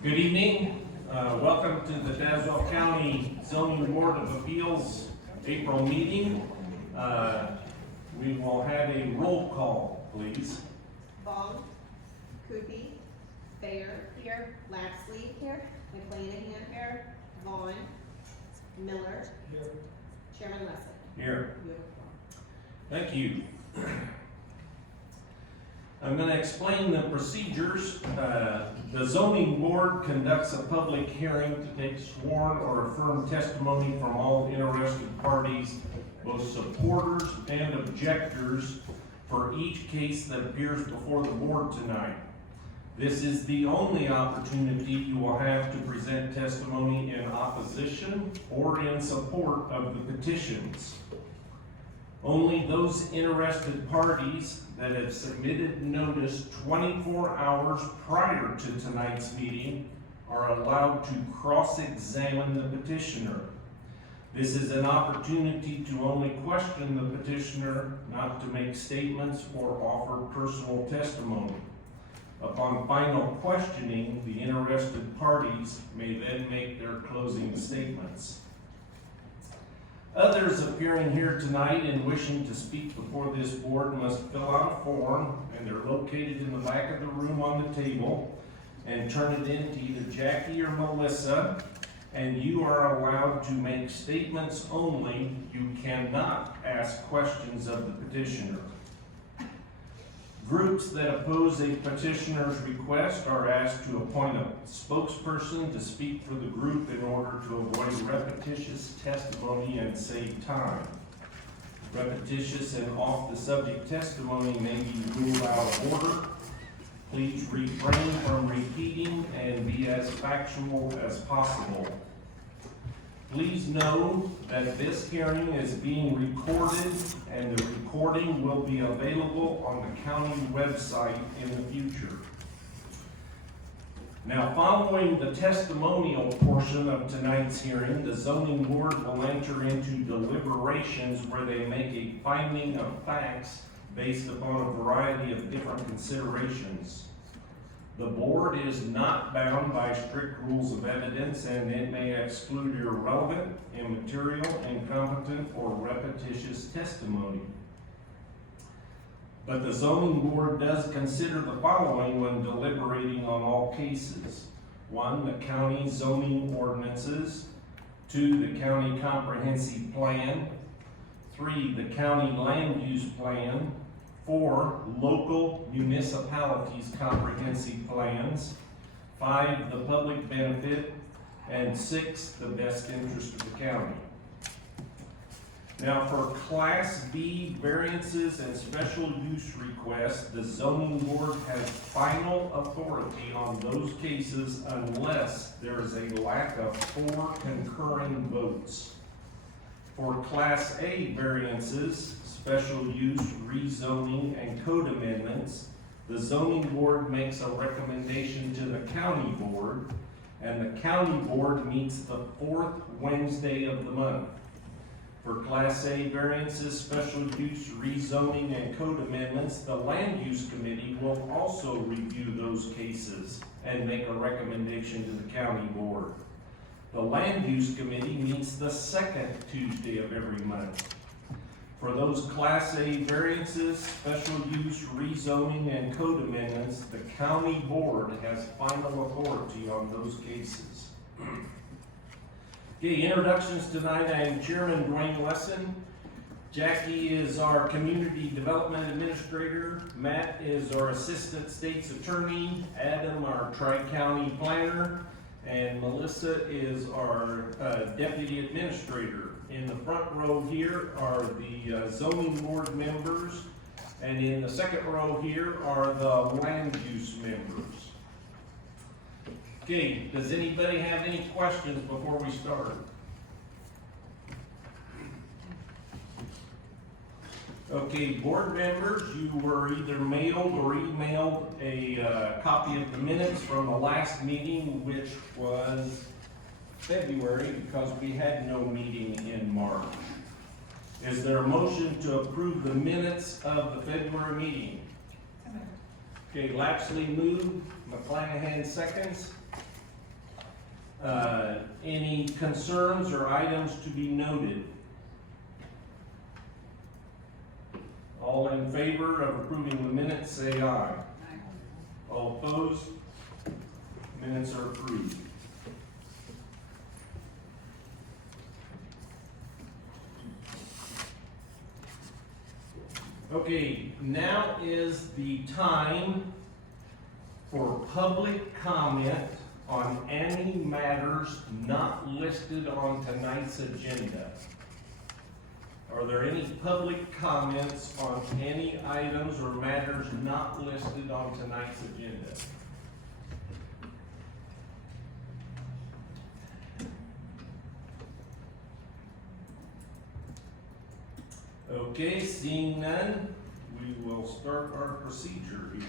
Good evening. Welcome to the Tazewell County Zoning Board of Appeals April meeting. We will have a roll call, please. Vaughn, Coopy, Bayer here, Lapsley here, McClanahan here, Vaughn, Miller, here. Chairman Leslie. Here. Beautiful. Thank you. I'm going to explain the procedures. The zoning board conducts a public hearing to take sworn or affirmed testimony from all interested parties, both supporters and objectors, for each case that appears before the board tonight. This is the only opportunity you will have to present testimony in opposition or in support of the petitions. Only those interested parties that have submitted notice 24 hours prior to tonight's meeting are allowed to cross-examine the petitioner. This is an opportunity to only question the petitioner, not to make statements or offer personal testimony. Upon final questioning, the interested parties may then make their closing statements. Others appearing here tonight and wishing to speak before this board must fill out a form, and they're located in the back of the room on the table, and turn it in to either Jackie or Melissa, and you are allowed to make statements only. You cannot ask questions of the petitioner. Groups that oppose a petitioner's request are asked to appoint a spokesperson to speak for the group in order to avoid repetitious testimony and save time. Repetitious and off-the-subject testimony may be ruled out of order. Please refrain from repeating and be as factual as possible. Please know that this hearing is being recorded, and the recording will be available on the county website in the future. Now, following the testimonial portion of tonight's hearing, the zoning board will enter into deliberations where they make a finding of facts based upon a variety of different considerations. The board is not bound by strict rules of evidence, and it may exclude irrelevant, immaterial, incompetent, or repetitious testimony. But the zoning board does consider the following when deliberating on all cases. 1, the county zoning ordinances. 2, the county comprehensive plan. 3, the county land use plan. 4, local municipalities comprehensive plans. 5, the public benefit. And 6, the best interest of the county. Now, for Class B variances and special use requests, the zoning board has final authority on those cases unless there is a lack of 4 concurring votes. For Class A variances, special use, rezoning, and code amendments, the zoning board makes a recommendation to the county board, and the county board meets the 4th Wednesday of the month. For Class A variances, special use, rezoning, and code amendments, the land use committee will also review those cases and make a recommendation to the county board. The land use committee meets the 2nd Tuesday of every month. For those Class A variances, special use, rezoning, and code amendments, the county board has final authority on those cases. Okay, introductions tonight. I am Chairman Dwayne Lesson. Jackie is our Community Development Administrator. Matt is our Assistant State's Attorney. Adam, our Tri-County Planner. And Melissa is our Deputy Administrator. In the front row here are the zoning board members, and in the second row here are the land use members. Okay, does anybody have any questions before we start? Okay, board members, you were either mailed or emailed a copy of the minutes from the last meeting, which was February, because we had no meeting in March. Is there a motion to approve the minutes of the February meeting? Okay, Lapsley moved, McClanahan seconds. Any concerns or items to be noted? All in favor of approving the minutes, say aye. All opposed? Minutes are approved. Okay, now is the time for public comment on any matters not listed on tonight's agenda. Are there any public comments on any items or matters not listed on tonight's agenda? Okay, seeing none, we will start our procedure here.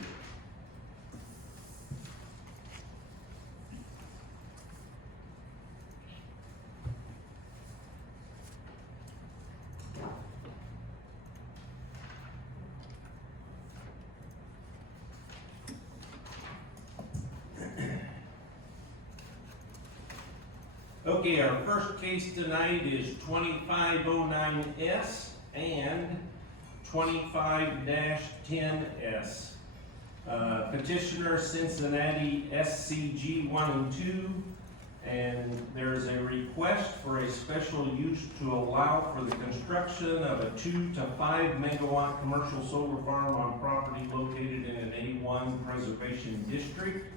Okay, our first case tonight is 2509S and 25-10S. Petitioner Cincinnati SCG 1 and 2, and there's a request for a special use to allow for the construction of a 2 to 5 megawatt commercial solar farm on property located in an A1 preservation district.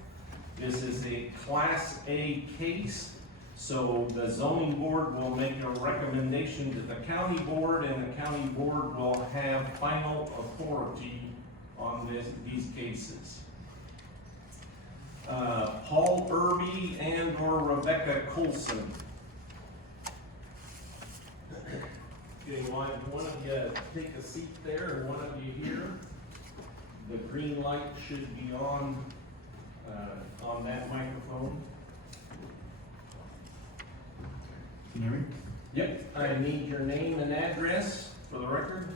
This is a Class A case. So the zoning board will make a recommendation to the county board, and the county board will have final authority on these cases. Paul Irby and or Rebecca Colson. Okay, one of you take a seat there and one of you here. The green light should be on that microphone. Can you hear me? Yep, I need your name and address for the record.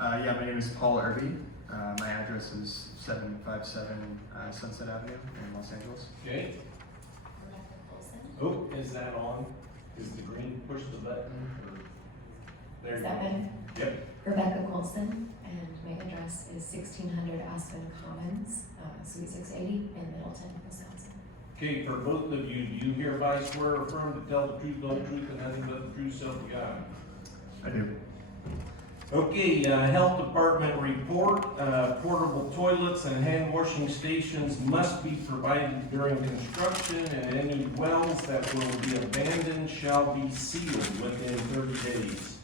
Yeah, my name is Paul Irby. My address is 757 Sunset Avenue in Los Angeles. Okay. Oh, is that on? Is the green push the button? Or... There you go. Yep. Rebecca Colson, and my address is 1600 Aspen Commons, Suite 680 in Middleton, Wisconsin. Okay, for both of you, do you hereby swear or affirm to tell the truth, the whole truth, and nothing but the truth, self you God? I do. Okay, health department report, portable toilets and hand washing stations must be provided during construction, and any wells that will be abandoned shall be sealed within 30 days.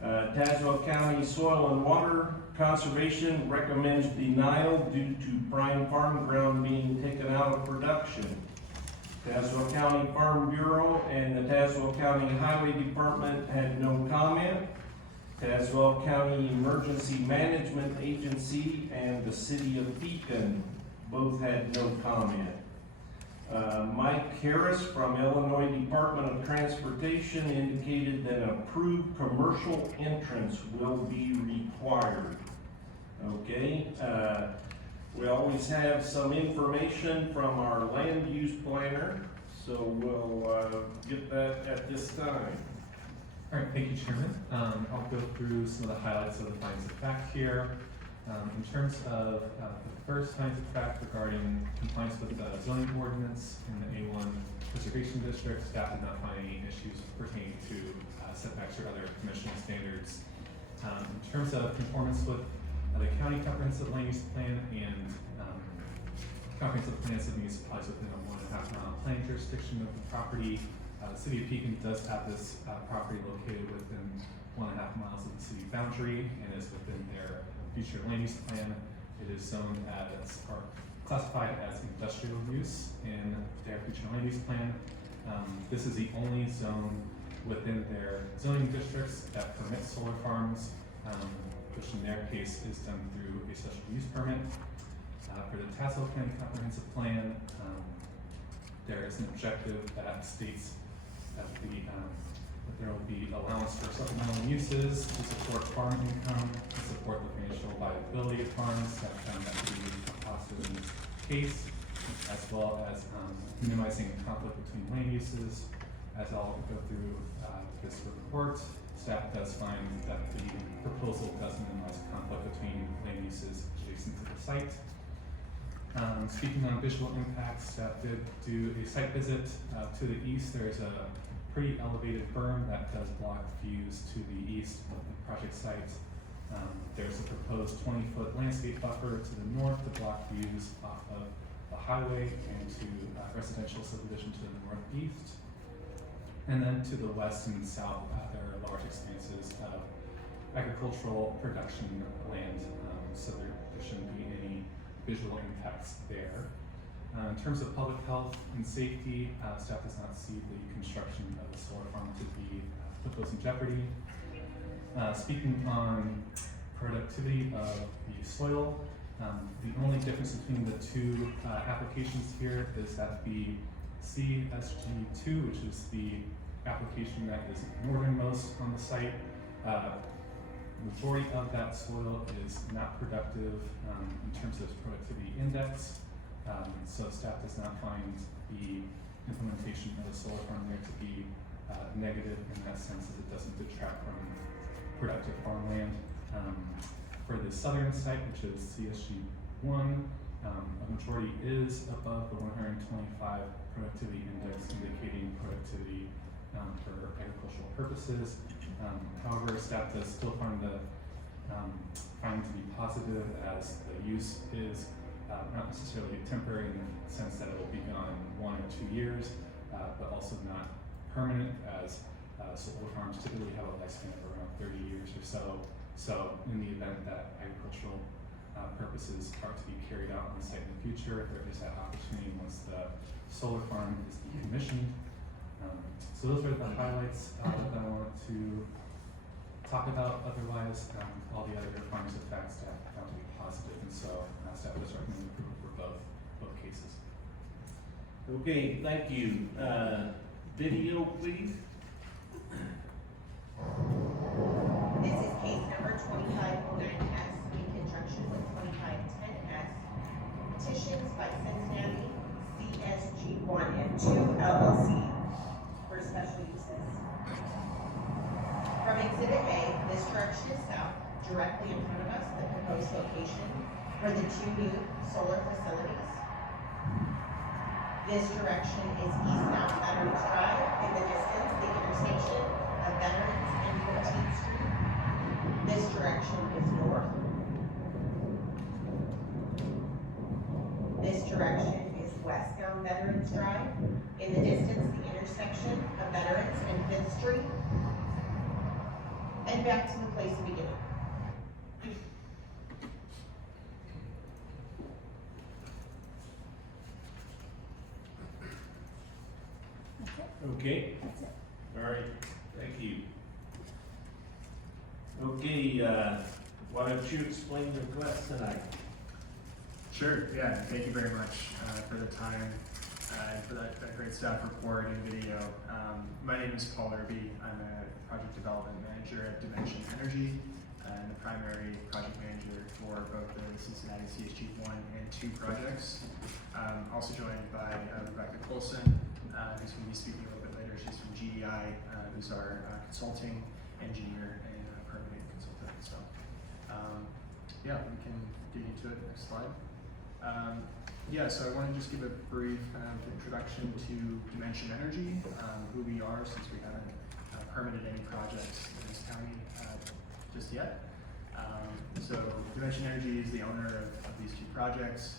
Tazewell County Soil and Water Conservation recommends denial due to prime farm ground being taken out of production. Tazewell County Farm Bureau and the Tazewell County Highway Department had no comment. Tazewell County Emergency Management Agency and the City of Beacon both had no comment. Mike Harris from Illinois Department of Transportation indicated that an approved commercial entrance will be required. Okay, we always have some information from our land use planner, so we'll get that at this time. All right, thank you, Chairman. I'll go through some of the highlights of the findings of fact here. In terms of the first findings of fact regarding compliance with the zoning ordinance in the A1 Preservation District, staff did not find any issues pertaining to setbacks or other commissioning standards. In terms of conformance with the county comprehensive land use plan and comprehensive plans of municipalities within a 1.5 mile planning jurisdiction of the property. The City of Pekin does have this property located within 1.5 miles of the city boundary and is within their future land use plan. It is zoned as, or classified as industrial use in their future land use plan. This is the only zone within their zoning districts that permit solar farms, which in their case is done through a special use permit. For the Tazewell County Comprehensive Plan, there is an objective that states that the There will be allowance for supplemental uses to support farm income, to support the financial viability of farms, that found that to be positive in this case, as well as minimizing conflict between land uses. As I'll go through this report, staff does find that the proposal does minimize conflict between land uses adjacent to the site. Speaking on visual impacts, staff did do a site visit to the east. There's a pretty elevated berm that does block views to the east of the project site. There's a proposed 20-foot landscape buffer to the north to block views off of the highway and to residential subdivision to the northeast. And then to the west and south, there are large expanses of agricultural production land, so there shouldn't be any visual impacts there. In terms of public health and safety, staff does not see the construction of the solar farm to be proposed in jeopardy. Speaking on productivity of the soil, the only difference between the two applications here is that the CSG2, which is the application that is northernmost on the site, majority of that soil is not productive in terms of productivity index. So staff does not find the implementation of the solar farm there to be negative in that sense, as it doesn't detract from productive farmland. For the southern site, which is CSG1, a majority is above the 125 productivity index, indicating productivity for agricultural purposes. However, staff does still find the finding to be positive, as the use is not necessarily temporary in the sense that it will be gone 1 or 2 years, but also not permanent, as solar farms typically have a lifespan of around 30 years or so. So in the event that agricultural purposes are to be carried out on the site in the future, there is that opportunity once the solar farm is decommissioned. So those are the highlights that I wanted to talk about. Otherwise, all the other findings of fact staff found to be positive, and so staff does recommend approval for both cases. Okay, thank you. Video, please. This is case number 2509S in conjunction with 2510S. Petitions by Cincinnati CSG1 and 2 LLC for special uses. From Exhibit A, this direction is south, directly in front of us, the proposed location for the 2 new solar facilities. This direction is eastbound Veterans Drive, in the distance, the intersection of Veterans and 14th Street. This direction is north. This direction is westbound Veterans Drive, in the distance, the intersection of Veterans and 5th Street. And back to the place of beginning. Okay. All right, thank you. Okay, why don't you explain your class tonight? Sure, yeah, thank you very much for the time and for that great staff report and video. My name is Paul Irby. I'm a project development manager at Dimension Energy and the primary project manager for both the Cincinnati CSG1 and 2 projects. Also joined by Rebecca Colson, who's going to be speaking a little bit later. She's from GEI, who's our consulting engineer and permitting consultant. So, yeah, we can dig into it. Next slide. So I want to just give a brief kind of introduction to Dimension Energy, who we are, since we haven't permitted any projects in this county just yet. So Dimension Energy is the owner of these 2 projects,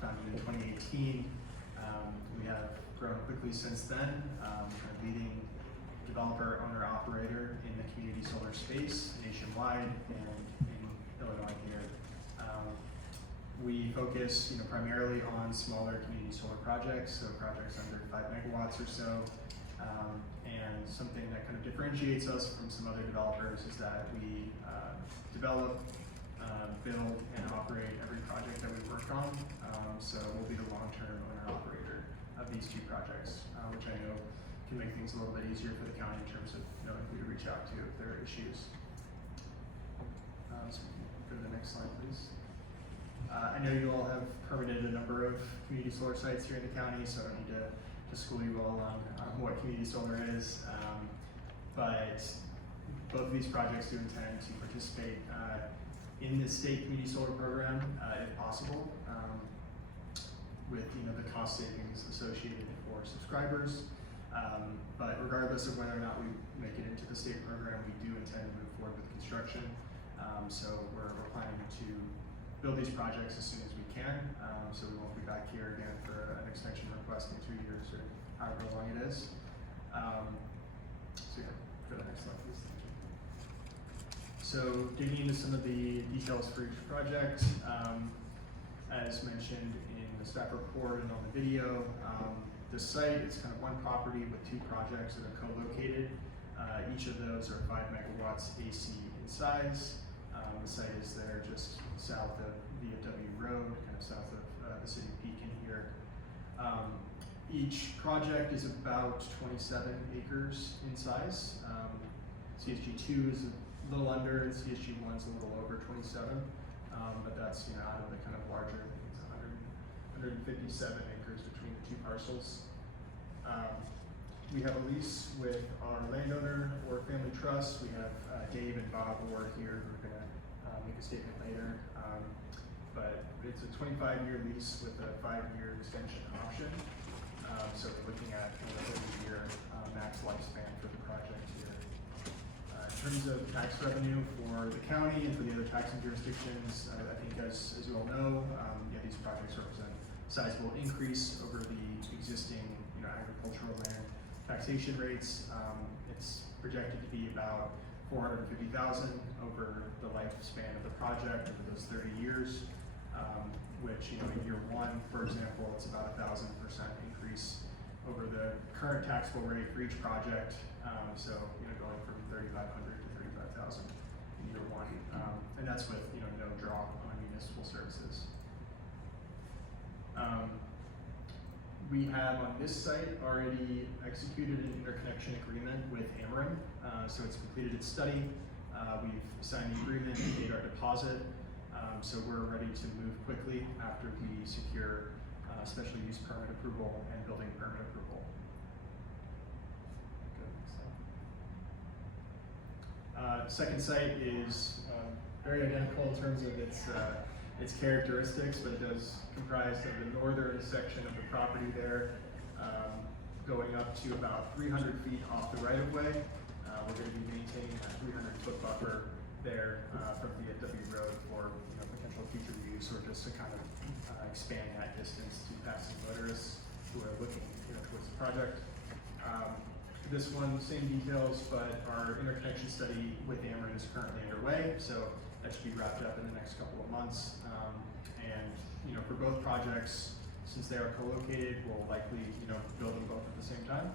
founded in 2018. We have grown quickly since then, kind of leading developer, owner, operator in the community solar space nationwide and in Illinois here. We focus, primarily on smaller community solar projects, so projects under 5 megawatts or so. And something that kind of differentiates us from some other developers is that we develop, build, and operate every project that we work on. So we'll be the long-term owner-operator of these 2 projects, which I know can make things a little bit easier for the county in terms of knowing who to reach out to if there are issues. So we can go to the next slide, please. I know you all have permitted a number of community solar sites here in the county, so I don't need to school you all on what community solar is. But both of these projects do intend to participate in the state community solar program if possible, with the cost savings associated for subscribers. But regardless of whether or not we make it into the state program, we do intend to move forward with construction. So we're planning to build these projects as soon as we can. So we won't be back here again for an extension request in 2 years or however long it is. So yeah, go to the next slide, please. So digging into some of the details for each project, as mentioned in the staff report and on the video, the site is kind of one property with 2 projects that are co-located. Each of those are 5 megawatts AC in size. The site is there just south of VFW Road, kind of south of the city of Pekin here. Each project is about 27 acres in size. CSG2 is a little under, and CSG1 is a little over 27, but that's out of the kind of larger, it's 157 acres between the 2 parcels. We have a lease with our landowner or family trust. We have Dave and Bob Ward here who are going to make a statement later. But it's a 25-year lease with a 5-year extension option. So we're looking at a 30-year max lifespan for the project here. In terms of tax revenue for the county and for the other taxing jurisdictions, I think as you all know, these projects represent a sizable increase over the existing agricultural land taxation rates. It's projected to be about $450,000 over the lifespan of the project over those 30 years, which in year 1, for example, it's about 1,000% increase over the current taxable rate for each project. So going from 3,500 to 35,000 in year 1, and that's with no draw on municipal services. We have on this site already executed an interconnection agreement with Ameren, so it's completed its study. We've signed the agreement, paid our deposit, so we're ready to move quickly after we secure special use permit approval and building permit approval. Second site is very identical in terms of its characteristics, but it does comprise of the northern section of the property there, going up to about 300 feet off the right-of-way. We're going to be maintaining that 300-foot buffer there from VFW Road for potential future use, or just to kind of expand that distance to passing motorists who are looking towards the project. This one, same details, but our interconnection study with Ameren is currently underway, so that should be wrapped up in the next couple of months. And for both projects, since they are co-located, we'll likely build them both at the same time.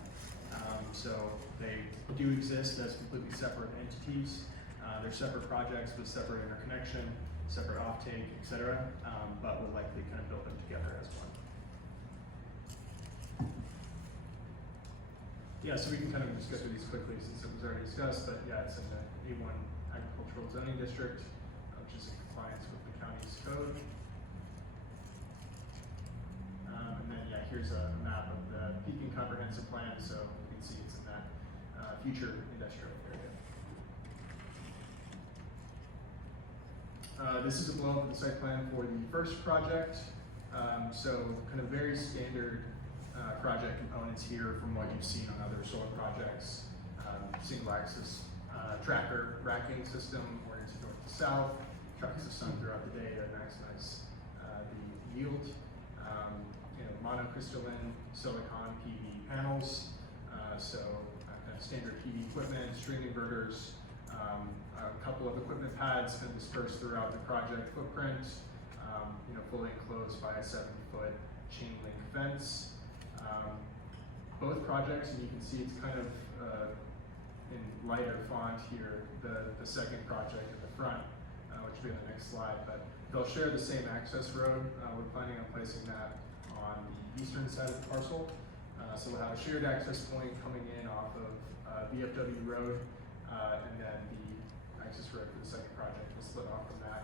So they do exist as completely separate entities. They're separate projects with separate interconnection, separate offtake, etc. But we'll likely kind of build them together as one. Yeah, so we can kind of just go through these quickly since it was already discussed, but yeah, it's in the A1 agricultural zoning district, which is in compliance with the county's code. And then yeah, here's a map of the Pekin comprehensive plan, so you can see it's in that future industrial area. This is a blow up of the site plan for the first project. So kind of very standard project components here from what you've seen on other solar projects. Single axis tracker racking system oriented north to south, trucks the sun throughout the day to maximize the yield. Monocrystalline silicon PV panels, so kind of standard PV equipment, string inverters, a couple of equipment pads kind of dispersed throughout the project footprint, fully enclosed by a 7-foot chain link fence. Both projects, and you can see it's kind of in lighter font here, the second project at the front, which will be on the next slide, but they'll share the same access road. We're planning on placing that on the eastern side of the parcel, So we'll have a shared access point coming in off of VFW Road, and then the access road for the second project will split off from that.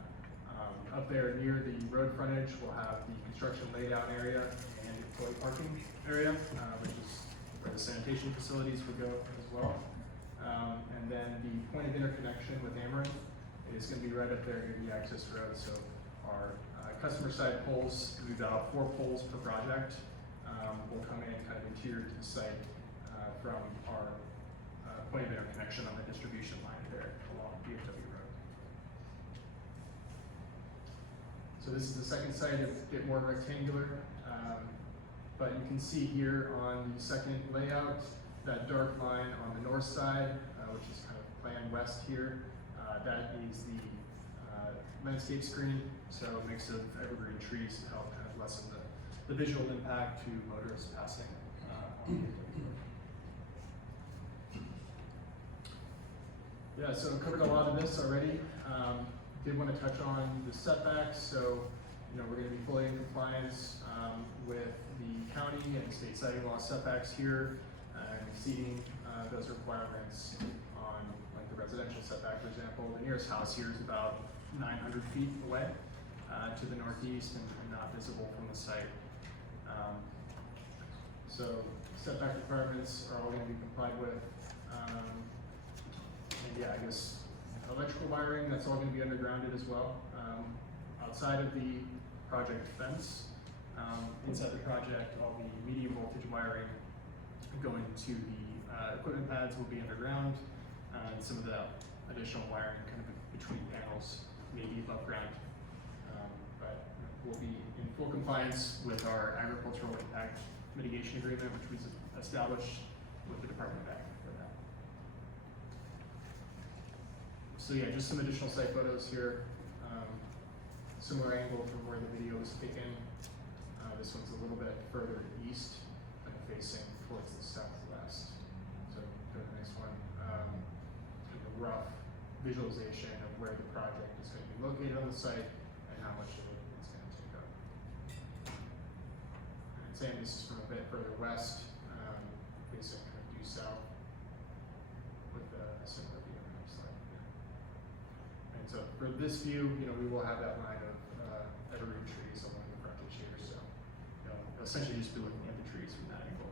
Up there near the road frontage, we'll have the construction laydown area and employee parking area, which is where the sanitation facilities would go as well. And then the point of interconnection with Ameren is going to be right up there near the access road. So our customer side poles, we've got 4 poles per project, will come in kind of interior to the site from our point of interconnection on the distribution line there along VFW Road. So this is the second site, it's a bit more rectangular, but you can see here on the second layout, that dark line on the north side, which is kind of planned west here, that is the landscape screen, so a mix of evergreen trees to help kind of lessen the visual impact to motorists passing on VFW Road. Yeah, so covered a lot of this already. Did want to touch on the setbacks. So, we're going to be fully in compliance with the county and state siting law setbacks here, and exceeding those requirements on like the residential setback, for example. The nearest house here is about 900 feet away to the northeast and not visible from the site. So setback requirements are all going to be complied with. And yeah, I guess electrical wiring, that's all going to be undergrounded as well. Outside of the project fence, inside the project, all the medium voltage wiring going to the equipment pads will be underground, and some of the additional wiring kind of between panels may be above ground. But we'll be in full compliance with our agricultural impact mitigation agreement, which was established with the Department of Ag for that. So yeah, just some additional site photos here. Similar angle from where the video was taken. This one's a little bit further east, kind of facing towards the southwest. So go to the next one. A rough visualization of where the project is going to be located on the site and how much of it it's going to take up. And saying this is from a bit further west, facing kind of due south, with a similar view on the next slide. And so for this view, we will have that line of evergreen trees along the frontage here. So you'll essentially just be looking at the trees from that angle.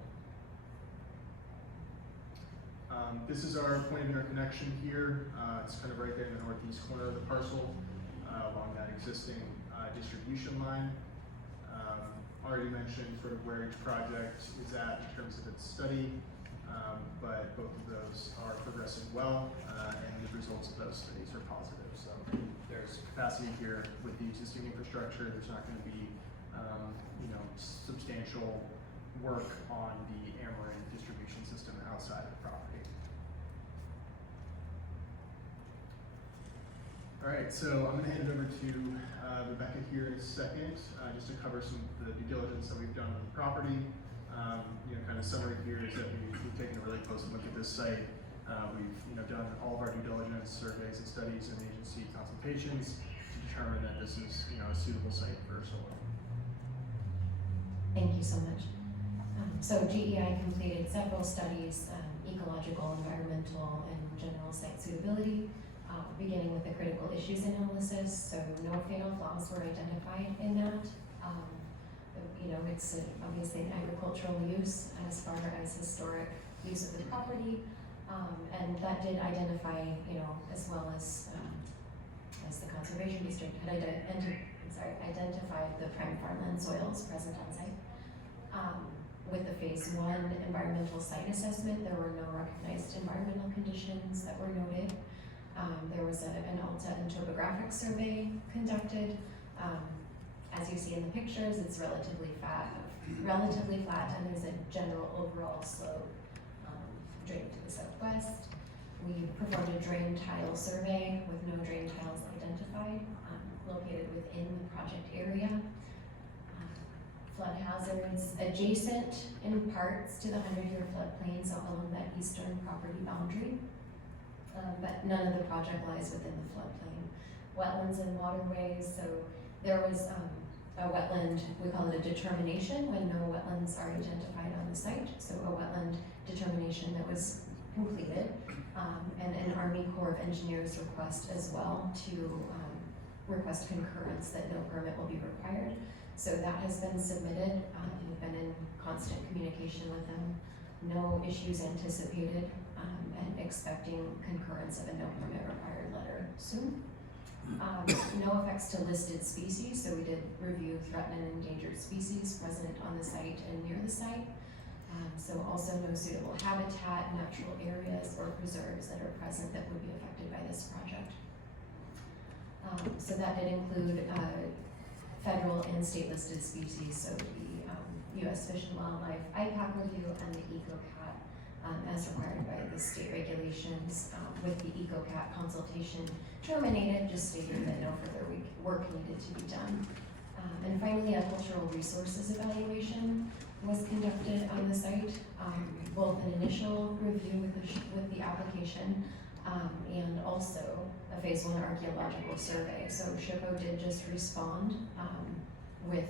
This is our point of interconnection here. It's kind of right there in the northeast corner of the parcel, along that existing distribution line. Already mentioned sort of where each project is at in terms of its study, but both of those are progressing well, and the results of those studies are positive. So there's capacity here with the existing infrastructure. There's not going to be, substantial work on the Ameren distribution system outside of the property. All right, so I'm going to hand it over to Rebecca here in a second, just to cover some of the due diligence that we've done on the property. Kind of summary here is that we've taken a really close look at this site. We've done all of our due diligence, surveys and studies and agency consultations to determine that this is a suitable site for solar. Thank you so much. So GEI completed several studies, ecological, environmental, and general site suitability, beginning with the critical issues analysis. So no fatal flaws were identified in that. It's obviously an agricultural use as far as historic use of the property, and that did identify, as well as the conservation district had identified the prime farmland soils present on site. With the phase 1 environmental site assessment, there were no recognized environmental conditions that were noted. There was an ALTA and topographic survey conducted. As you see in the pictures, it's relatively flat, and there's a general overall slope drain to the southwest. We performed a drain tile survey with no drain tiles identified, located within the project area. Flood hazards adjacent in parts to the 100-year floodplain, so along that eastern property boundary. But none of the project lies within the floodplain. Wetlands and waterways, so there was a wetland, we call it a determination when no wetlands are identified on the site. So a wetland determination that was completed, and an Army Corps of Engineers request as well to request concurrence that no permit will be required. So that has been submitted. We've been in constant communication with them. No issues anticipated, and expecting concurrence of a no permit required letter soon. No effects to listed species, so we did review threatened and endangered species present on the site and near the site. So also no suitable habitat, natural areas, or preserves that are present that would be affected by this project. So that did include federal and state listed species, so the U.S. Fish and Wildlife IPAC review and the EcoCat as required by the state regulations, with the EcoCat consultation terminated, just stating that no further work needed to be done. And finally, a cultural resources evaluation was conducted on the site, both an initial review with the application, and also a phase 1 archaeological survey. So SHPO did just respond with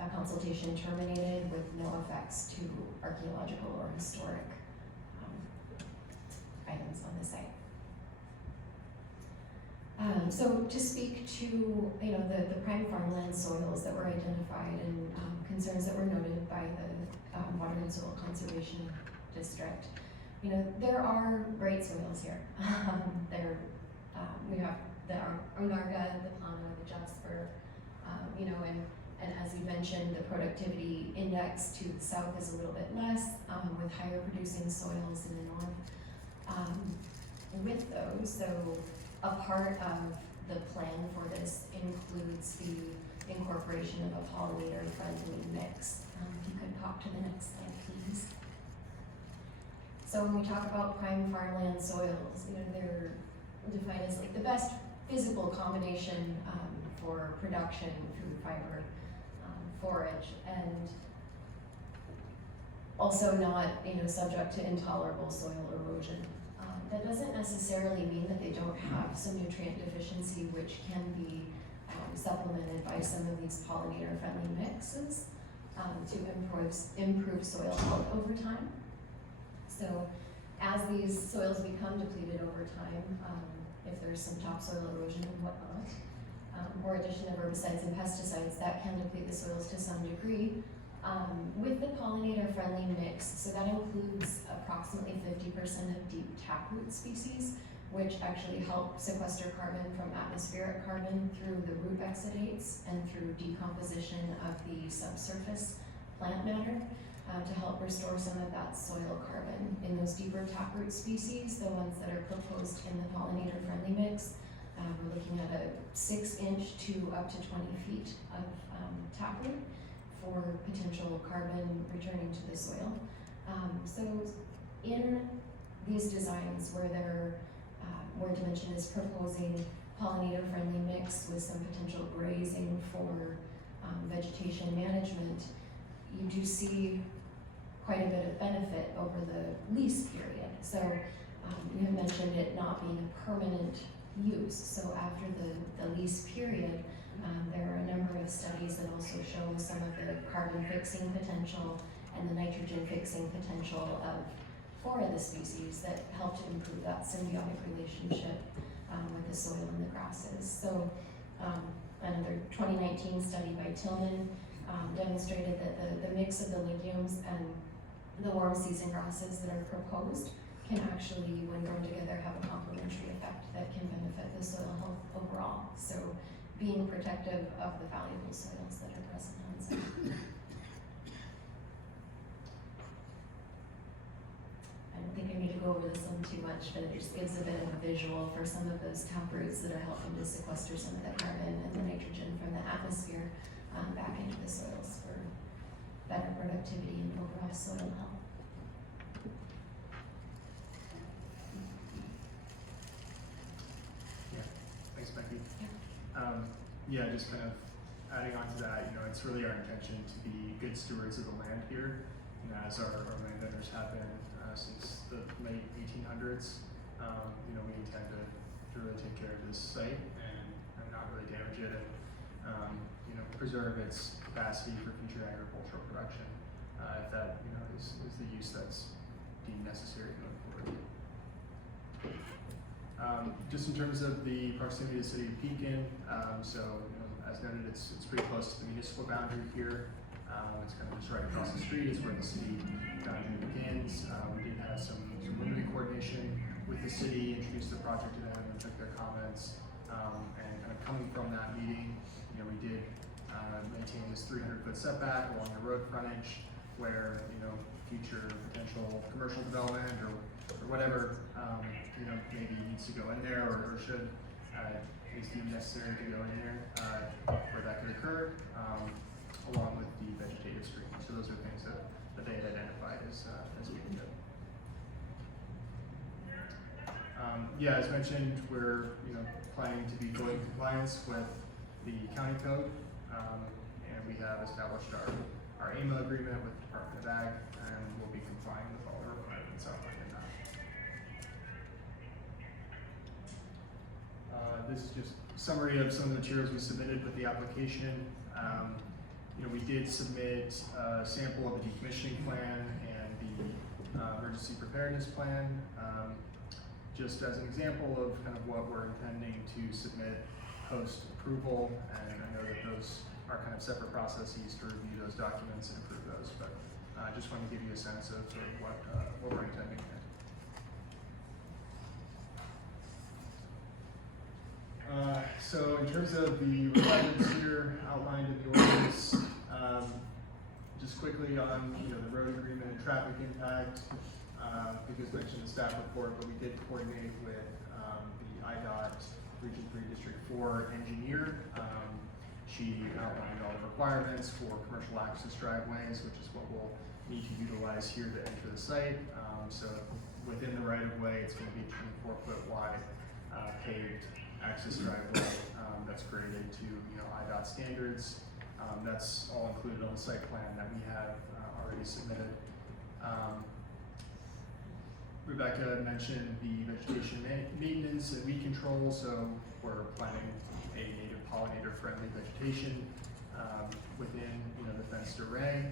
a consultation terminated with no effects to archaeological or historic items on the site. So to speak to the prime farmland soils that were identified and concerns that were noted by the Water and Soil Conservation District, there are great soils here. We have the Onarga, the Plano, the Jasper, and as you mentioned, the productivity index to the south is a little bit less, with higher producing soils in the north. With those, so a part of the plan for this includes the incorporation of a pollinator-friendly mix. If you could pop to the next slide, please. So when we talk about prime farmland soils, they're defined as like the best physical combination for production, food, fiber, forage, and also not subject to intolerable soil erosion. That doesn't necessarily mean that they don't have some nutrient deficiency, which can be supplemented by some of these pollinator-friendly mixes to improve soil health over time. So as these soils become depleted over time, if there's some topsoil erosion and whatnot, or addition of herbicides and pesticides, that can deplete the soils to some degree. With the pollinator-friendly mix, so that includes approximately 50% of deep taproot species, which actually help sequester carbon from atmospheric carbon through the root exudates and through decomposition of the subsurface plant matter to help restore some of that soil carbon. In those deeper taproot species, the ones that are proposed in the pollinator-friendly mix, we're looking at a 6-inch to up to 20 feet of taproot for potential carbon returning to the soil. So in these designs where Dimension is proposing pollinator-friendly mix with some potential grazing for vegetation management, you do see quite a bit of benefit over the lease period. So you have mentioned it not being a permanent use. So after the lease period, there are a number of studies that also show some of the carbon fixing potential and the nitrogen fixing potential of 4 of the species that help to improve that symbiotic relationship with the soil and the grasses. So another 2019 study by Tillman demonstrated that the mix of the legumes and the warm season grasses that are proposed can actually, when grown together, have a complementary effect that can benefit the soil health overall. So being protective of the valuable soils that are present on site. I don't think I need to go over this one too much, but it just gives a bit of a visual for some of those taproots that are helping to sequester some of the carbon and the nitrogen from the atmosphere back into the soils for better productivity and overall soil health. Thanks, Becky. Yeah, just kind of adding on to that, it's really our intention to be good stewards of the land here, as our landowners have been since the late 1800s. We intend to really take care of this site and not really damage it. And preserve its capacity for future agricultural production, if that, is the use that's deemed necessary going forward. Just in terms of the proximity to the city of Pekin, so, as noted, it's pretty close to the municipal boundary here. It's kind of just right across the street is where the city boundary begins. We did have some limited coordination with the city, introduced the project to them and took their comments. And kind of coming from that meeting, we did maintain this 300-foot setback along the road frontage where, future potential commercial development or whatever, maybe needs to go in there or should, is deemed necessary to go in there, where that could occur, along with the vegetative screen. So those are things that they had identified as being good. As mentioned, we're planning to be fully in compliance with the county code, and we have established our AMA agreement with the Department of Ag, and we'll be complying with all the requirements outlined in that. This is just a summary of some of the materials we submitted with the application. We did submit a sample of the decommissioning plan and the emergency preparedness plan, just as an example of kind of what we're intending to submit post-approval. And I know that those are kind of separate processes to review those documents and approve those, but I just want to give you a sense of sort of what we're intending here. So in terms of the requirements here outlined in the ordinance, just quickly on the road agreement and traffic impact, because mentioned the staff report, but we did coordinate with the IDOT Region 3 District 4 engineer. She outlined all the requirements for commercial access driveways, which is what we'll need to utilize here to enter the site. So within the right of way, it's going to be a 24-foot wide paved access driveway that's graded to IDOT standards. That's all included on the site plan that we have already submitted. Rebecca mentioned the vegetation maintenance and weed control, so we're planning a native pollinator friendly vegetation within the fenced array,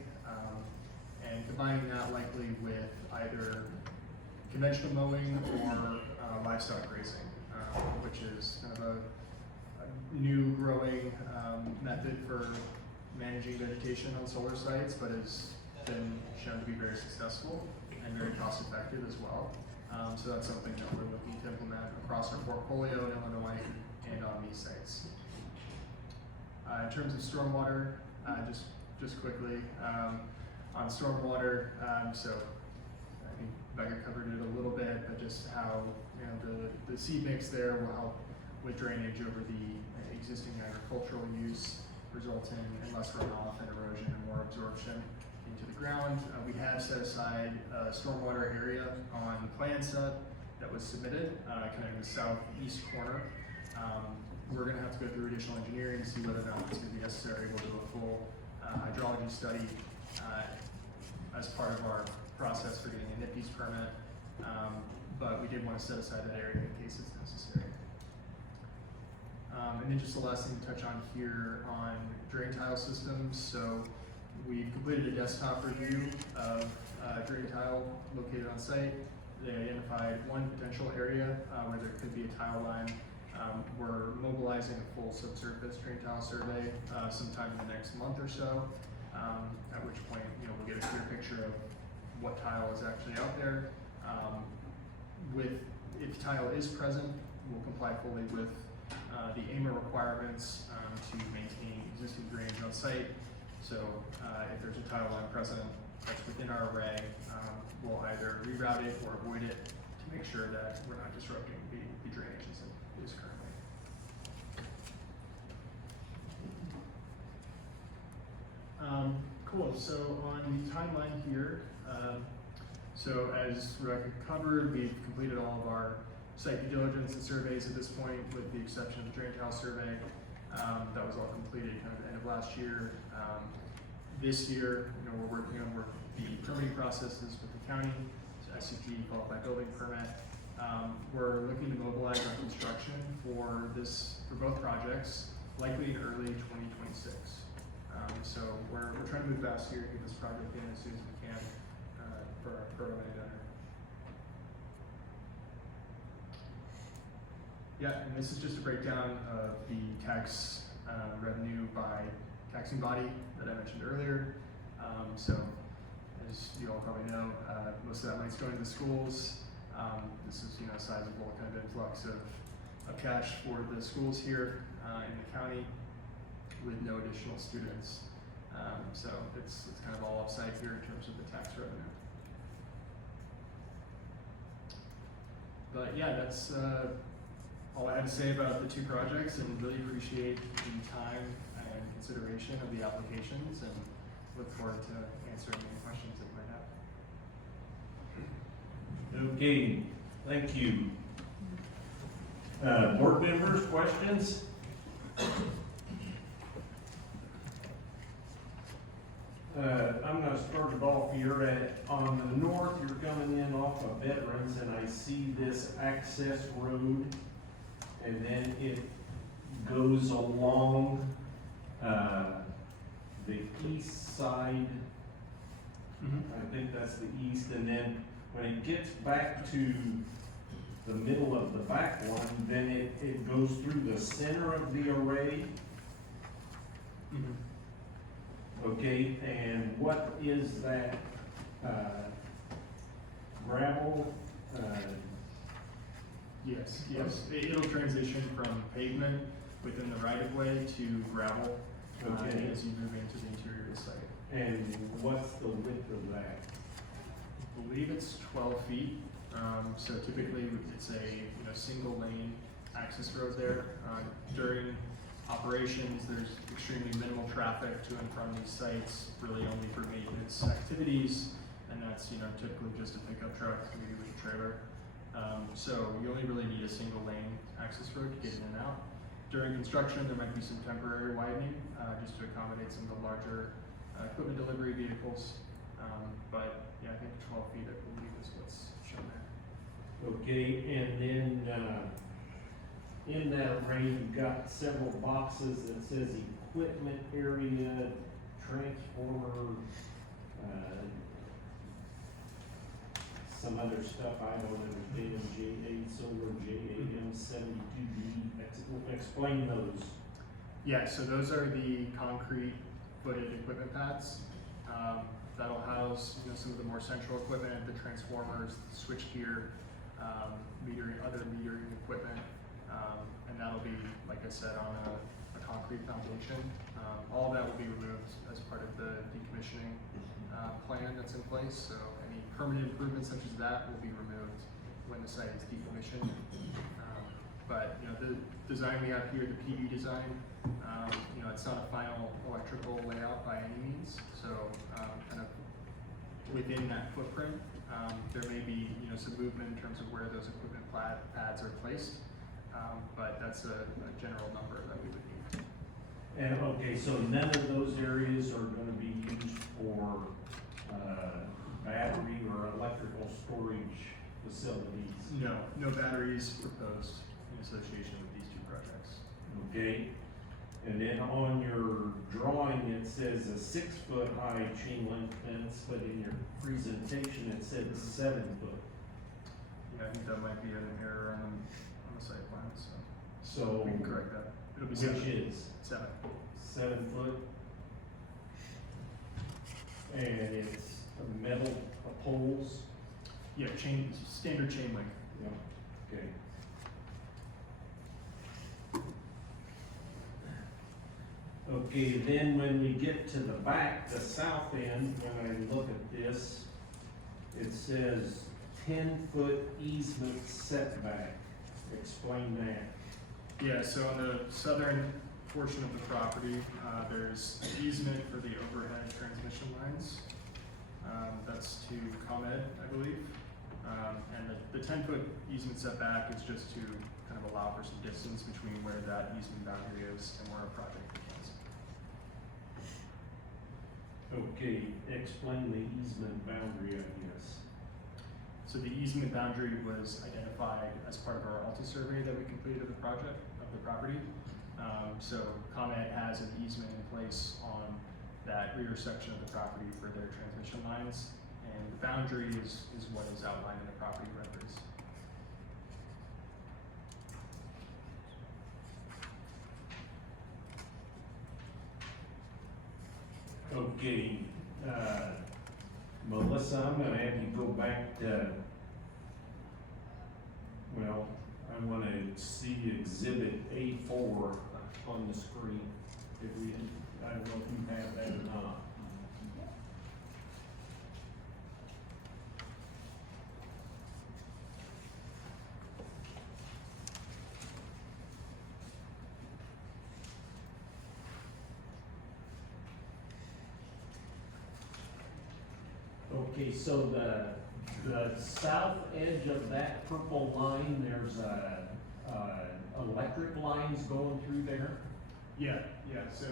and combining that likely with either conventional mowing or livestock grazing, which is kind of a new growing method for managing vegetation on solar sites, but has been shown to be very successful and very cost effective as well. So that's something that we're looking to implement across our portfolio in Illinois and on these sites. In terms of stormwater, just quickly, on stormwater, so I think Becca covered it a little bit, but just how the seed mix there will help with drainage over the existing agricultural use, resulting in less runoff and erosion and more absorption into the ground. We have set aside a stormwater area on the plan set that was submitted, kind of in the southeast corner. We're going to have to go through additional engineering to see whether or not it's going to be necessary. We'll do a full hydrology study as part of our process for getting a NIPES permit, but we did want to set aside that area in case it's necessary. And then just the last thing to touch on here on drain tile systems. So we've completed a desktop review of drain tile located on site. They identified one potential area where there could be a tile line. We're mobilizing a full subsurface drain tile survey sometime in the next month or so, at which point we'll get a clear picture of what tile is actually out there. If tile is present, we'll comply fully with the AMA requirements to maintain existing drainage on site. So if there's a tile line present that's within our array, we'll either reroute it or avoid it to make sure that we're not disrupting the drainage as it is currently. Cool, so on the timeline here, so as Rebecca covered, we've completed all of our site due diligence and surveys at this point, with the exception of the drain tile survey. That was all completed kind of the end of last year. This year, we're working on the permitting processes with the county, so SCP, qualified building permit. We're looking to mobilize our construction for both projects likely in early 2026. So we're trying to move fast here, get this project in as soon as we can for our landowner. Yeah, and this is just a breakdown of the tax revenue by taxing body that I mentioned earlier. So as you all probably know, most of that money's going to the schools. This is, a sizable kind of influx of cash for the schools here in the county with no additional students. So it's kind of all upside here in terms of the tax revenue. But yeah, that's all I had to say about the two projects, and really appreciate the time and consideration of the applications, and look forward to answering any questions that you might have. Okay, thank you. Board members, questions? I'm gonna start it off here on the north, you're coming in off of Veterans, and I see this access road, and then it goes along, the east side. I think that's the east, and then when it gets back to the middle of the back one, then it goes through the center of the array. Okay, and what is that, gravel? Yes, it'll transition from pavement within the right of way to gravel Okay. as you move into the interior of the site. And what's the width of that? I believe it's 12 feet. So typically it's a single lane access road there. During operations, there's extremely minimal traffic to and from these sites, really only for maintenance activities, and that's typically just a pickup truck, maybe with a trailer. So you only really need a single lane access road to get in and out. During construction, there might be some temporary widening just to accommodate some of the larger equipment delivery vehicles. But yeah, I think 12 feet, I believe, is what's shown there. Okay, and then, in that array, you've got several boxes that says equipment area, transformer, some other stuff I don't understand, JA Solar, JAM 72D, explain those. Yeah, so those are the concrete footed equipment pads. That'll house some of the more central equipment, the transformers, the switchgear, metering, other metering equipment, and that'll be, like I said, on a concrete foundation. All of that will be removed as part of the decommissioning plan that's in place. So any permanent improvements such as that will be removed when the site is decommissioned. But the design we have here, the PV design, it's not a final electrical layout by any means. So kind of within that footprint, there may be some movement in terms of where those equipment pads are placed, but that's a general number that we would need. And, okay, so none of those areas are gonna be used for, battery or electrical storage facilities? No batteries proposed in association with these two projects. Okay, and then on your drawing, it says a 6-foot high chain link fence, but in your presentation, it said 7 foot. Yeah, I think that might be an error on the site plan, so So, we can correct that. It'll be which 7. is 7. 7 foot? And it's metal poles? Yeah, standard chain link. Yeah, okay. Okay, then when we get to the back, the south end, when I look at this, it says 10-foot easement setback. Explain that. Yeah, so on the southern portion of the property, there's an easement for the overhead transmission lines. That's to ComEd, I believe. And the 10-foot easement setback is just to kind of allow for some distance between where that easement boundary is and where a project begins. Okay, explain the easement boundary, I guess. So the easement boundary was identified as part of our Alta survey that we completed of the project, of the property. So ComEd has an easement in place on that rear section of the property for their transmission lines, and the boundary is what is outlined in the property records. Okay, Melissa, I'm gonna have you go back to, well, I wanna see exhibit A4 on the screen. If we, I don't know if you have that or not. Okay, so the south edge of that purple line, there's electric lines going through there? Yeah, so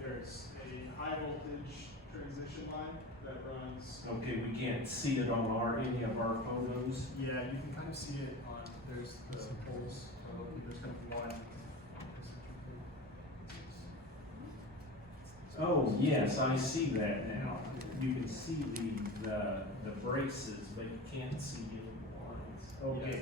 there's a high voltage transition line that runs. Okay, we can't see it on any of our photos. Yeah, you can kind of see it on, there's the poles, so there's kind of one. Oh, yes, I see that now. You can see the braces, but you can't see any lines. Okay.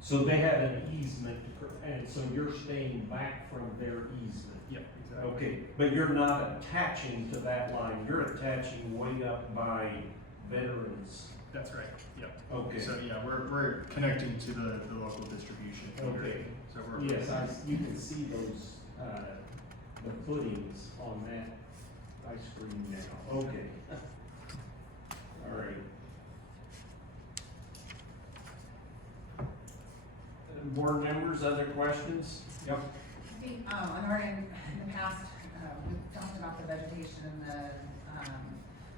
So they have an easement, and so you're staying back from their easement. Yeah, exactly. Okay, but you're not attaching to that line, you're attaching way up by Veterans. That's right, yep. Okay. So yeah, we're connecting to the local distribution. here. Okay. So we're. Yes, you can see those, the footings on that ice cream now, okay. All right. Board members, other questions? Yep. I think, on our end, in the past, we've talked about the vegetation and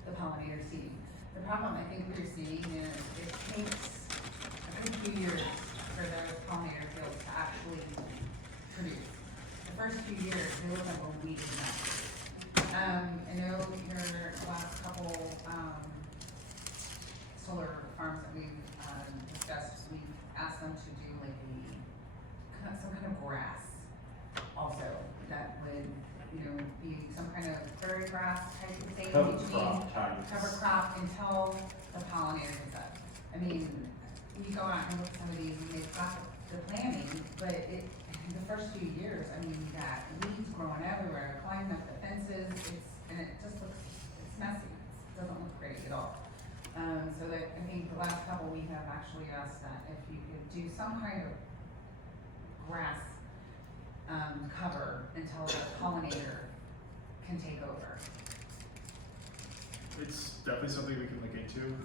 the pollinator seed. The problem I think we're seeing is it takes a good few years for those pollinator fields to actually produce. The first few years, they look like a weed mess. I know your last couple, solar farms that we've, discussed, we've asked them to do like some kind of grass also, that would, be some kind of prairie grass type of thing Cover between. crop type. Cover crop until the pollinator is up. I mean, you go out and look at some of these, and they've got the planting, but the first few years, I mean, you got weeds growing everywhere, climbing up the fences, and it just looks, it's messy, it doesn't look great at all. So that, I think the last couple, we have actually asked that if you could do some kind of grass, cover until the pollinator can take over. It's definitely something we can look into.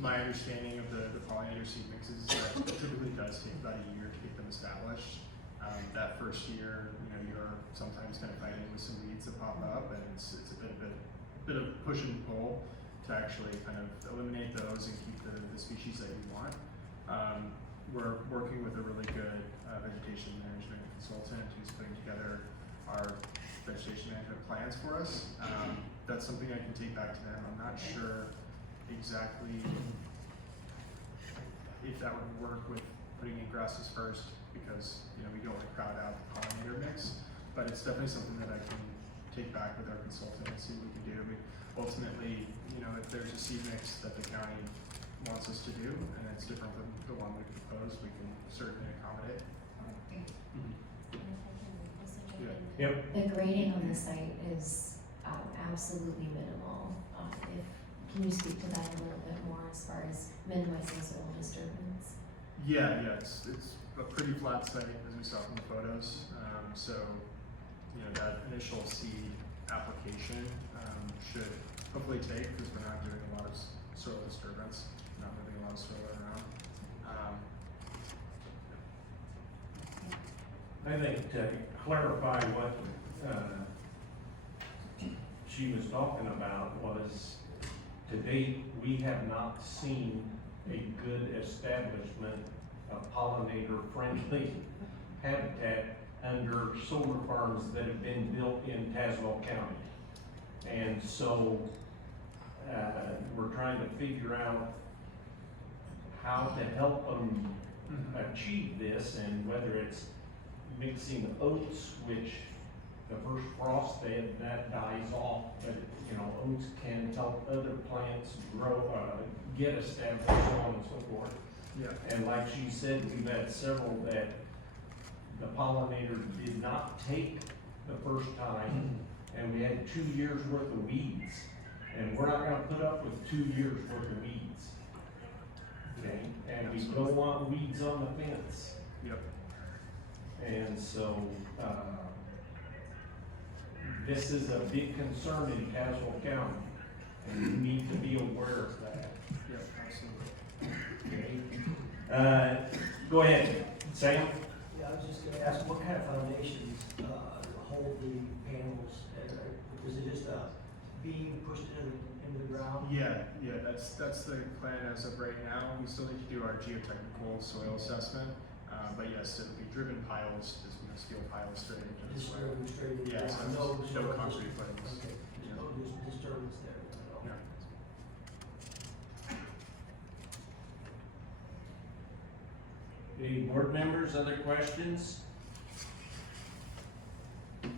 My understanding of the pollinator seed mixes is that it typically does take about a year to get them established. That first year, you're sometimes kind of fighting with some weeds that pop up, and it's a bit of push and pull to actually kind of eliminate those and keep the species that you want. We're working with a really good vegetation management consultant who's putting together our vegetation management plans for us. That's something I can take back to them. I'm not sure exactly if that would work with putting in grasses first, because we don't want to crowd out the pollinator mix, but it's definitely something that I can take back with our consultant and see what we can do. I mean, ultimately, if there's a seed mix that the county wants us to do, and it's different than the one we proposed, we can certainly accommodate. Yeah. Yep. The grading on the site is absolutely minimal. Can you speak to that a little bit more as far as minimizing soil disturbance? Yeah, it's a pretty flat site, as we saw from the photos. So, that initial seed application should hopefully take, because we're not doing a lot of soil disturbance, not moving a lot of soil around. I think to clarify what she was talking about was, to date, we have not seen a good establishment of pollinator-friendly habitat under solar farms that have been built in Tazewell County. And so, we're trying to figure out how to help them achieve this, and whether it's mixing oats, which the first frost that dies off, but, you know, oats can help other plants grow, get established, so on and so forth. Yeah. And like she said, we've had several that the pollinator did not take the first time, and we had 2 years worth of weeds. And we're not gonna put up with 2 years worth of weeds. Okay, and we don't want weeds on the fence. Yep. And so, this is a big concern in Caswell County, and we need to be aware of that. Yep, absolutely. Okay? Go ahead, Sam. Yeah, I was just gonna ask, what kind of foundations, hold the panels? Is it just a beam pushed into the ground? Yeah, that's the plan as of right now. We still need to do our geotechnical soil assessment, but yes, it'll be driven piles, just steel piles straight into the Just soil. straight into the Yeah, ground? so no concrete footings. Okay, Yeah. no disturbance there at all? Yeah. Any board members, other questions?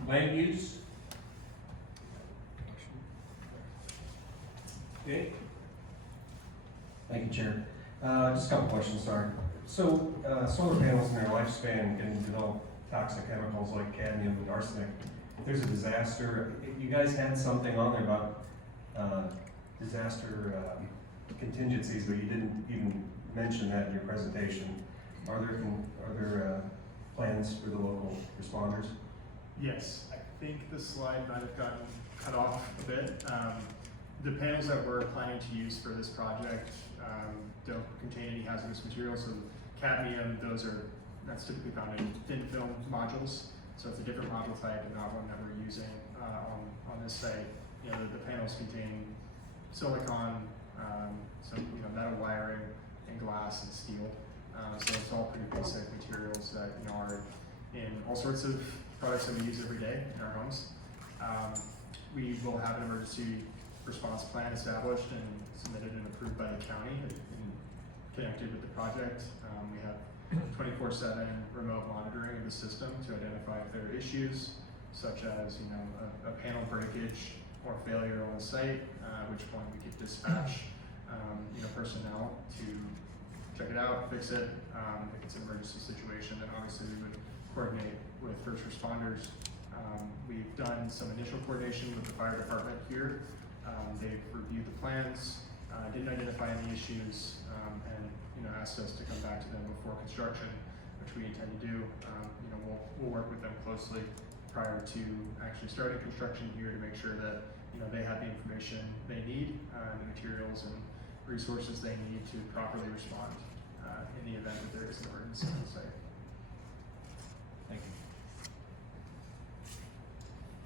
Land use? Okay, Thank you, Chair. Just a couple questions, sorry. So, solar panels in their lifespan can develop toxic chemicals like cadmium and arsenic. If there's a disaster, you guys had something on there about, disaster, contingencies, but you didn't even mention that in your presentation. Are there plans for the local responders? Yes, I think the slide might have gotten cut off a bit. The panels that we're planning to use for this project don't contain any hazardous materials. So cadmium, that's typically found in thin film modules. So it's a different module type and not one that we're using on this site. You know, the panels contain silicon, some metal wiring, and glass and steel. So it's all pretty basic materials that are in all sorts of products that we use every day in our homes. We will have an emergency response plan established and submitted and approved by the county and connected with the project. We have 24/7 remote monitoring of the system to identify if there are issues, such as a panel breakage or failure on the site, at which point we could dispatch personnel to check it out, fix it. If it's an emergency situation, then obviously we would coordinate with first responders. We've done some initial coordination with the fire department here. They've reviewed the plans, didn't identify any issues, and asked us to come back to them before construction, which we intend to do. We'll work with them closely prior to actually starting construction here to make sure that they have the information they need, the materials and resources they need to properly respond in the event that there is an emergency on the site. Thank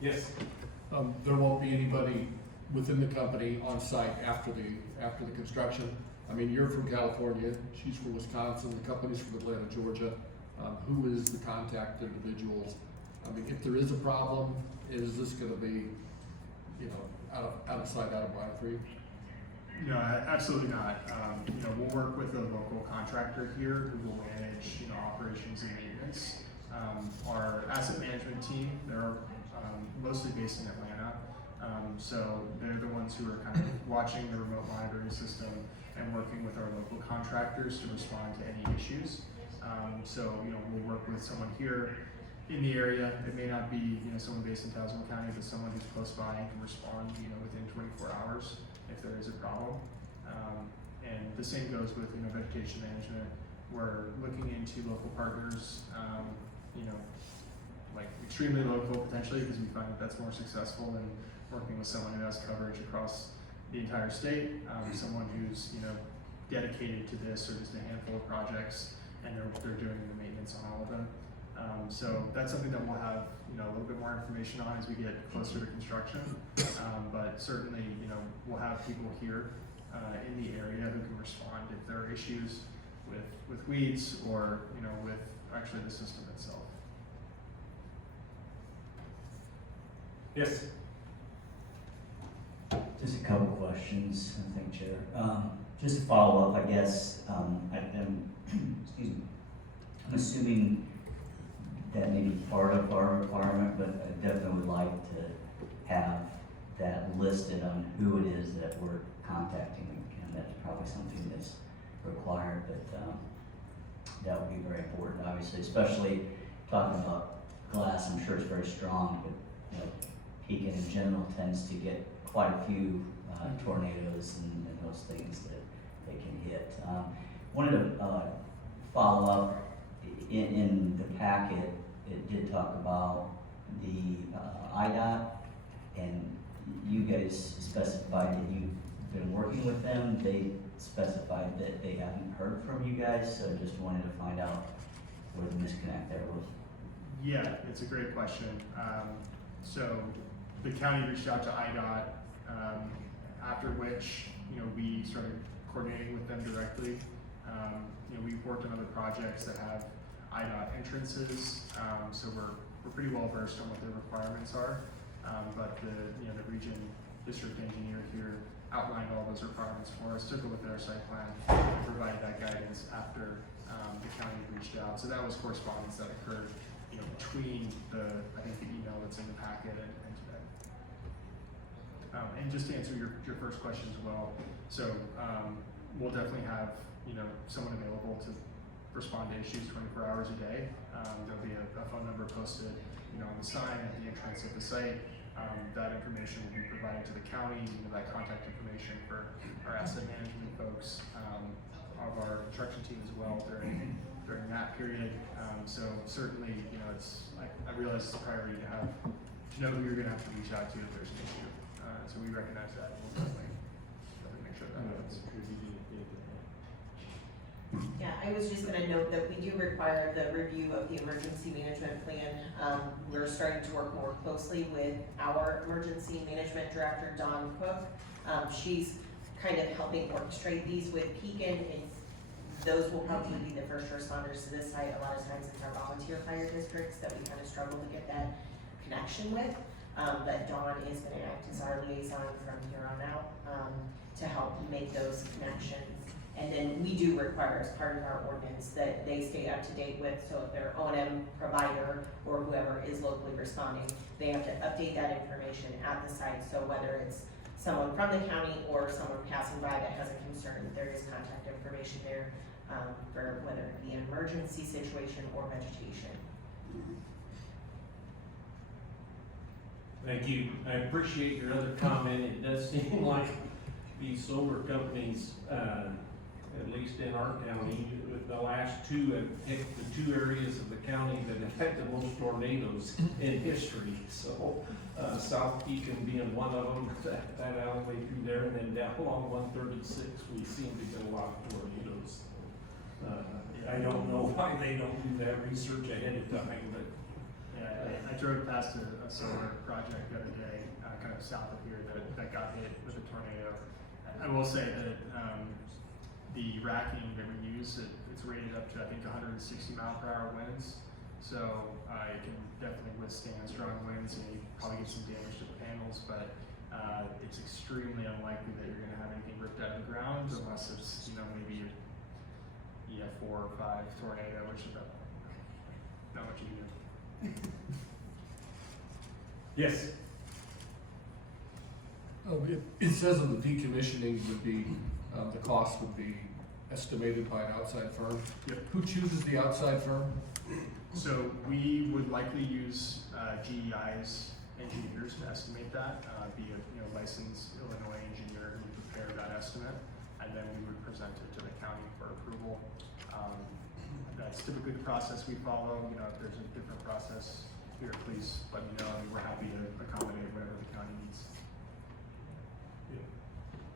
you. yes, There won't be anybody within the company on site after the construction. I mean, you're from California, she's from Wisconsin, the company's from Atlanta, Georgia. Who is the contact individuals? I mean, if there is a problem, is this gonna be, out of sight, out of mind for you? No, absolutely not. We'll work with a local contractor here who will manage, operations and maintenance. Our asset management team, they're mostly based in Atlanta. So they're the ones who are kind of watching the remote monitoring system and working with our local contractors to respond to any issues. We'll work with someone here in the area. It may not be, someone based in Tazewell County, but someone who's close by and can respond, within 24 hours if there is a problem. And the same goes with, vegetation management. We're looking into local partners, like extremely local potentially, because we find that that's more successful than working with someone who has coverage across the entire state, someone who's, dedicated to this or just a handful of projects, and they're doing the maintenance on all of them. So that's something that we'll have, a little bit more information on as we get closer to construction. But certainly, we'll have people here in the area who can respond if there are issues with weeds or, with actually the system itself. yes. Just a couple questions, I think, Chair. Just to follow up, I guess, excuse me, I'm assuming that may be part of our requirement, but I definitely would like to have that listed on who it is that we're contacting, and that's probably something that's required, but, that would be very important, obviously, especially talking about glass. I'm sure it's very strong, but, you know, Pekin in general tends to get quite a few, tornadoes and those things that they can hit. Wanted to, follow up, in the packet, it did talk about the, IDOT, and you guys specified that you've been working with them. They specified that they haven't heard from you guys, so just wanted to find out where the disconnect there was. Yeah, it's a great question. So the county reached out to IDOT, after which, you know, we started coordinating with them directly. You know, we've worked on other projects that have IDOT entrances, so we're pretty well versed on what their requirements are. But the region district engineer here outlined all those requirements for us, took a look at our site plan, and provided that guidance after the county reached out. So that was correspondence that occurred, you know, between I think the email that's in the packet and today. And just to answer your first question as well, so we'll definitely have, you know, someone available to respond to issues 24 hours a day. There'll be a phone number posted, you know, on the sign at the entrance of the site. That information will be provided to the county, you know, that contact information for our asset management folks, of our construction team as well during that period. So certainly, you know, I realize it's a priority to know who you're gonna have to reach out to if there's an issue. So we recognize that, and we'll definitely make sure that happens. Yeah, I was just gonna note that we do require the review of the emergency management plan. We're starting to work more closely with our emergency management director, Dawn Cook. She's kind of helping orchestrate these with Pekin. Those will probably be the first responders to this site. A lot of times it's our volunteer fire districts that we kind of struggle to get that connection with. But Dawn is gonna act as our liaison from here on out, to help make those connections. And then we do require, as part of our ordinance, that they stay up to date with, so if their O&M provider or whoever is locally responding, they have to update that information at the site. So whether it's someone from the county or someone passing by that has a concern, there is contact information there, for whether it be an emergency situation or vegetation. Thank you. I appreciate your other comment. It does seem like these solar companies, at least in our county, the last two have picked the two areas of the county that have had the most tornadoes in history. So, South Pekin being one of them, that alleyway through there, and then down along 136, we seem to get a lot of tornadoes. I don't know why they don't do that research ahead of time, but. Yeah, I drove past a solar project the other day, kind of south of here, that got hit with a tornado. I will say that the racking that we use, it's rated up to, I think, 160 mile/hour winds. So it can definitely withstand strong winds, and you probably get some damage to the panels, but it's extremely unlikely that you're gonna have anything ripped out of the ground unless it's, you know, maybe a 4 or 5 tornado, which is not much you can do. Yes. It says in the decommissioning would be, the cost would be estimated by an outside firm. Yep. Who chooses the outside firm? So we would likely use GEI's engineers to estimate that, be a licensed Illinois engineer who would prepare that estimate, and then we would present it to the county for approval. That's typically the process we follow. You know, if there's a different process here, please let me know. I mean, we're happy to accommodate whatever the county needs.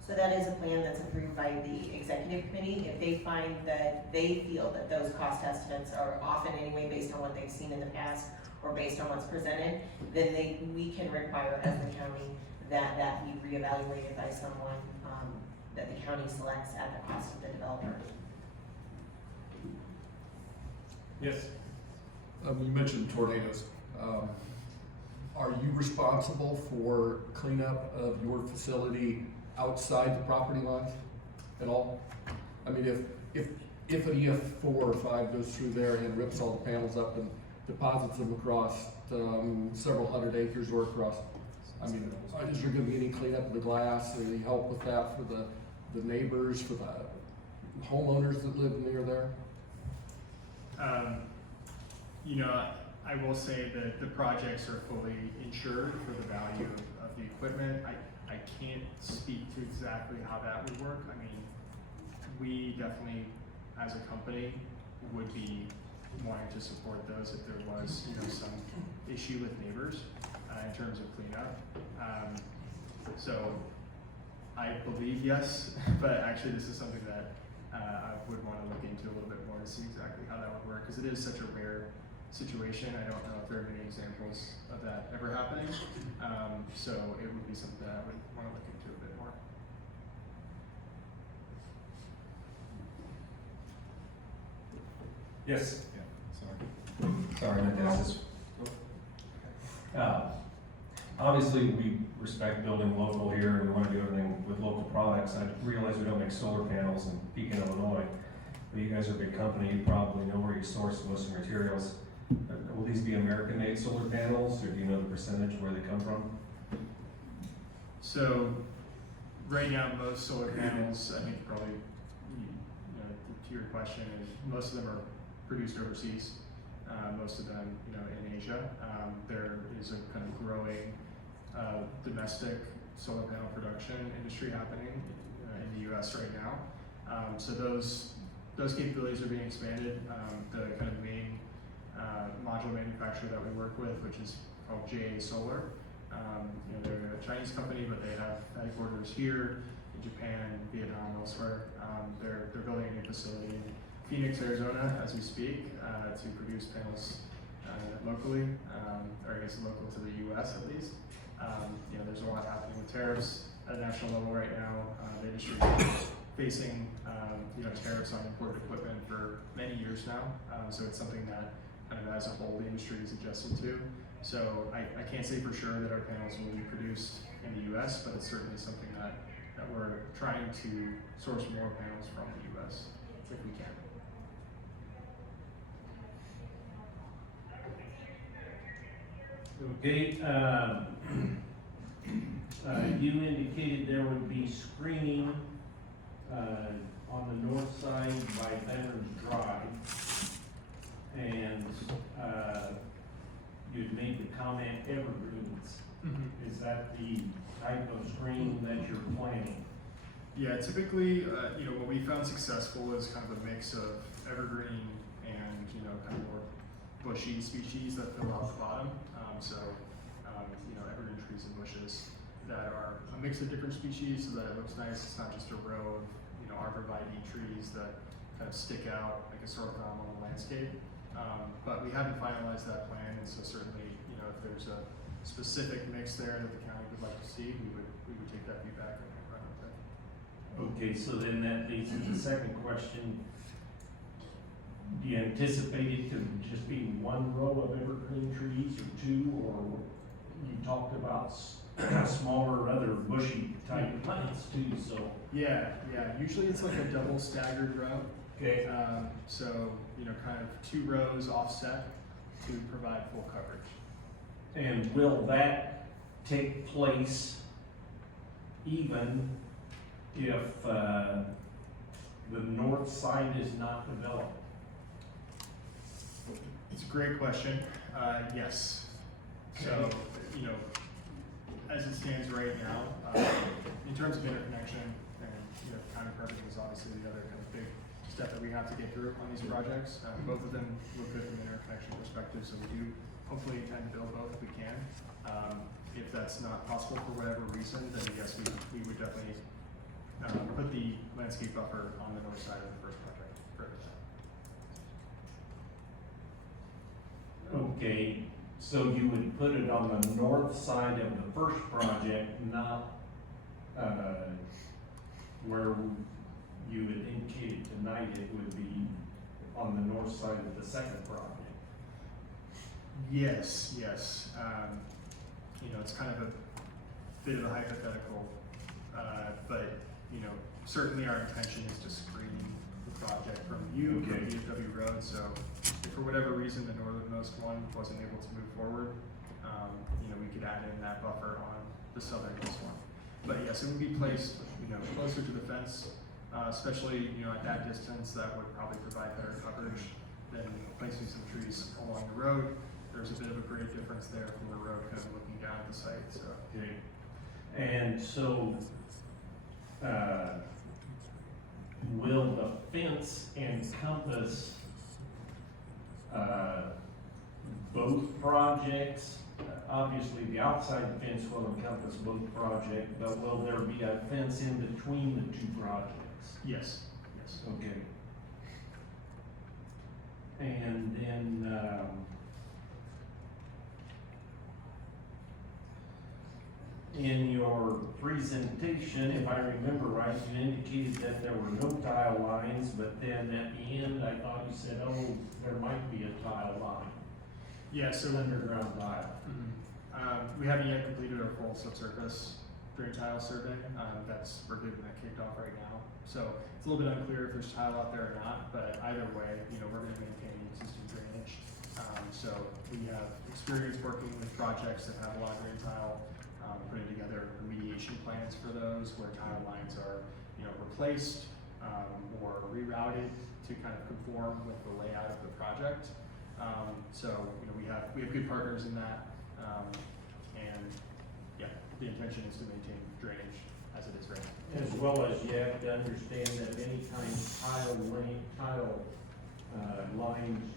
So that is a plan that's approved by the executive committee. If they find that they feel that those cost estimates are off in any way based on what they've seen in the past or based on what's presented, then we can require as the county that be reevaluated by someone that the county selects at the cost of the developer. Yes. You mentioned tornadoes. Are you responsible for cleanup of your facility outside the property lines at all? I mean, if if an EF 4 or 5 goes through there and rips all the panels up and deposits them across several hundred acres or across, I mean, is there gonna be any cleanup of the glass, or any help with that for the neighbors, for the homeowners that live near there? You know, I will say that the projects are fully insured for the value of the equipment. I can't speak to exactly how that would work. I mean, we definitely, as a company, would be wanting to support those if there was, you know, some issue with neighbors in terms of cleanup. So I believe yes, but actually this is something that I would want to look into a little bit more to see exactly how that would work, because it is such a rare situation. I don't know if there are many examples of that ever happening. So it would be something that I would want to look into a bit more. Yes. Yeah, sorry. Sorry, not to ask this. Obviously, we respect building local here, and we want to do everything with local products. I realize we don't make solar panels in Pekin, Illinois, but you guys are a big company, you probably know where you source most of the materials. Will these be American-made solar panels, or do you know the percentage where they come from? So right now, most solar panels, I think probably, to your question, is most of them are produced overseas. Most of them, you know, in Asia. There is a kind of growing domestic solar panel production industry happening in the U.S. right now. So those capabilities are being expanded. The kind of main module manufacturer that we work with, which is called JA Solar. You know, they're a Chinese company, but they have headquarters here in Japan, Vietnam, elsewhere. They're building a new facility in Phoenix, Arizona, as we speak, to produce panels locally, or I guess local to the U.S. at least. You know, there's a lot happening with tariffs at a national level right now. The industry is facing you know, tariffs on imported equipment for many years now. So it's something that kind of as a whole the industry is adjusted to. So I can't say for sure that our panels will be produced in the U.S., but it's certainly something that we're trying to source more panels from the U.S. if we can. Okay, you indicated there would be screening, on the north side by Banners Drive. And, you'd made the comment evergreens. Is that the type of screen that you're planning? Yeah, typically, you know, what we found successful is kind of a mix of evergreen and, you know, kind of more bushy species that fill out the bottom. You know, evergreen trees and bushes that are a mix of different species so that it looks nice. It's not just a row of, you know, arborvitae trees that kind of stick out like a sore thumb on the landscape. But we haven't finalized that plan, and so certainly, you know, if there's a specific mix there that the county would like to see, we would take that feedback and run with it. Okay, so then that leads to the second question. Do you anticipate it to just be one row of evergreen trees or two, or you talked about smaller other bushy type plants too, so? Yeah, usually it's like a double staggered row. Okay. So, you know, kind of 2 rows offset to provide full coverage. And will that take place even if the north side is not developed? It's a great question. Yes. So, you know, as it stands right now, in terms of interconnection, and you know, county permitting is obviously the other kind of big step that we have to get through on these projects. Both of them look good from an interconnection perspective, so we do hopefully intend to build both if we can. If that's not possible for whatever reason, then yes, we would definitely put the landscape buffer on the north side of the first project. Okay, so you would put it on the north side of the first project, not where you had indicated tonight it would be on the north side of the second project. Yes. You know, it's kind of a bit of a hypothetical, but you know, certainly our intention is to screen the project from you, from Okay. DFW Road, so if for whatever reason the northernmost one wasn't able to move forward, we could add in that buffer on the southernmost one. But yes, it would be placed, closer to the fence, especially, at that distance, that would probably provide better coverage than placing some trees along the road. There's a bit of a grade difference there from the road kind of looking down at the site, so. Okay. And so, will the fence encompass, both projects? Obviously, the outside fence will encompass both projects, but will there be a fence in between the two projects? Yes, yes. Okay. And then, in your presentation, if I remember right, you indicated that there were no tile lines, but then at the end, I thought you said, oh, there might be a tile line, Yeah, so underground tile. we haven't yet completed our full subsurface drain tile survey. We're getting that kicked off right now. So it's a little bit unclear if there's tile out there or not, but either way, we're gonna maintain existing drainage. So we have experience working with projects that have a lot of drain tile, putting together remediation plans for those where tile lines are, replaced, or rerouted to kind of conform with the layout of the project. We have good partners in that, and yeah, the intention is to maintain drainage as it is right now. As well as you have to understand that anytime tile lines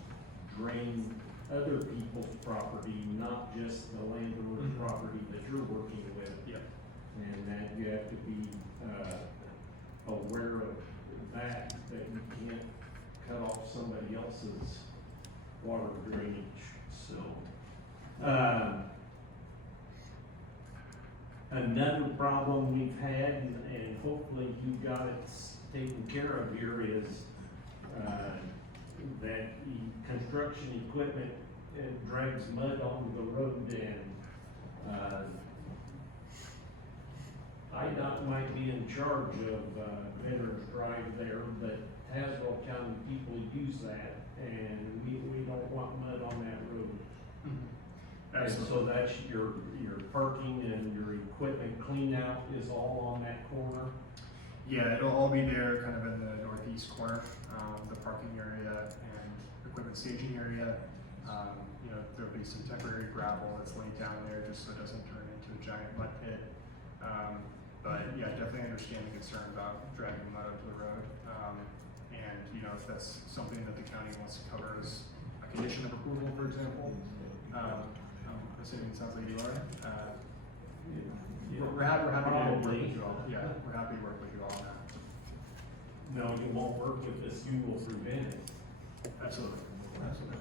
drain other people's property, not just the landowner's Mhm. property that you're working with. Yeah. And that you have to be, aware of that you can't cut off somebody else's water drainage, so. Another problem we've had, and hopefully you got it taken care of here, is, that the construction equipment drags mud onto the road, and, IDOT might be in charge of, Veterans Drive there, but Tazewell County people use that, and we don't want mud on that road. And so that's your parking and your equipment clean out is all on that corner? Yeah, it'll all be there kind of in the northeast corner, the parking area and equipment staging area. There'll be some temporary gravel that's laid down there just so it doesn't turn into a giant mud pit. But yeah, definitely understand the concern about dragging mud onto the road. If that's something that the county wants to cover as a condition of approval, for example. I'm assuming it sounds like you are. We're happy to work with you all. Yeah, we're happy to work with you all on that. No, you won't work with this, you will prevent it. Absolutely. Absolutely.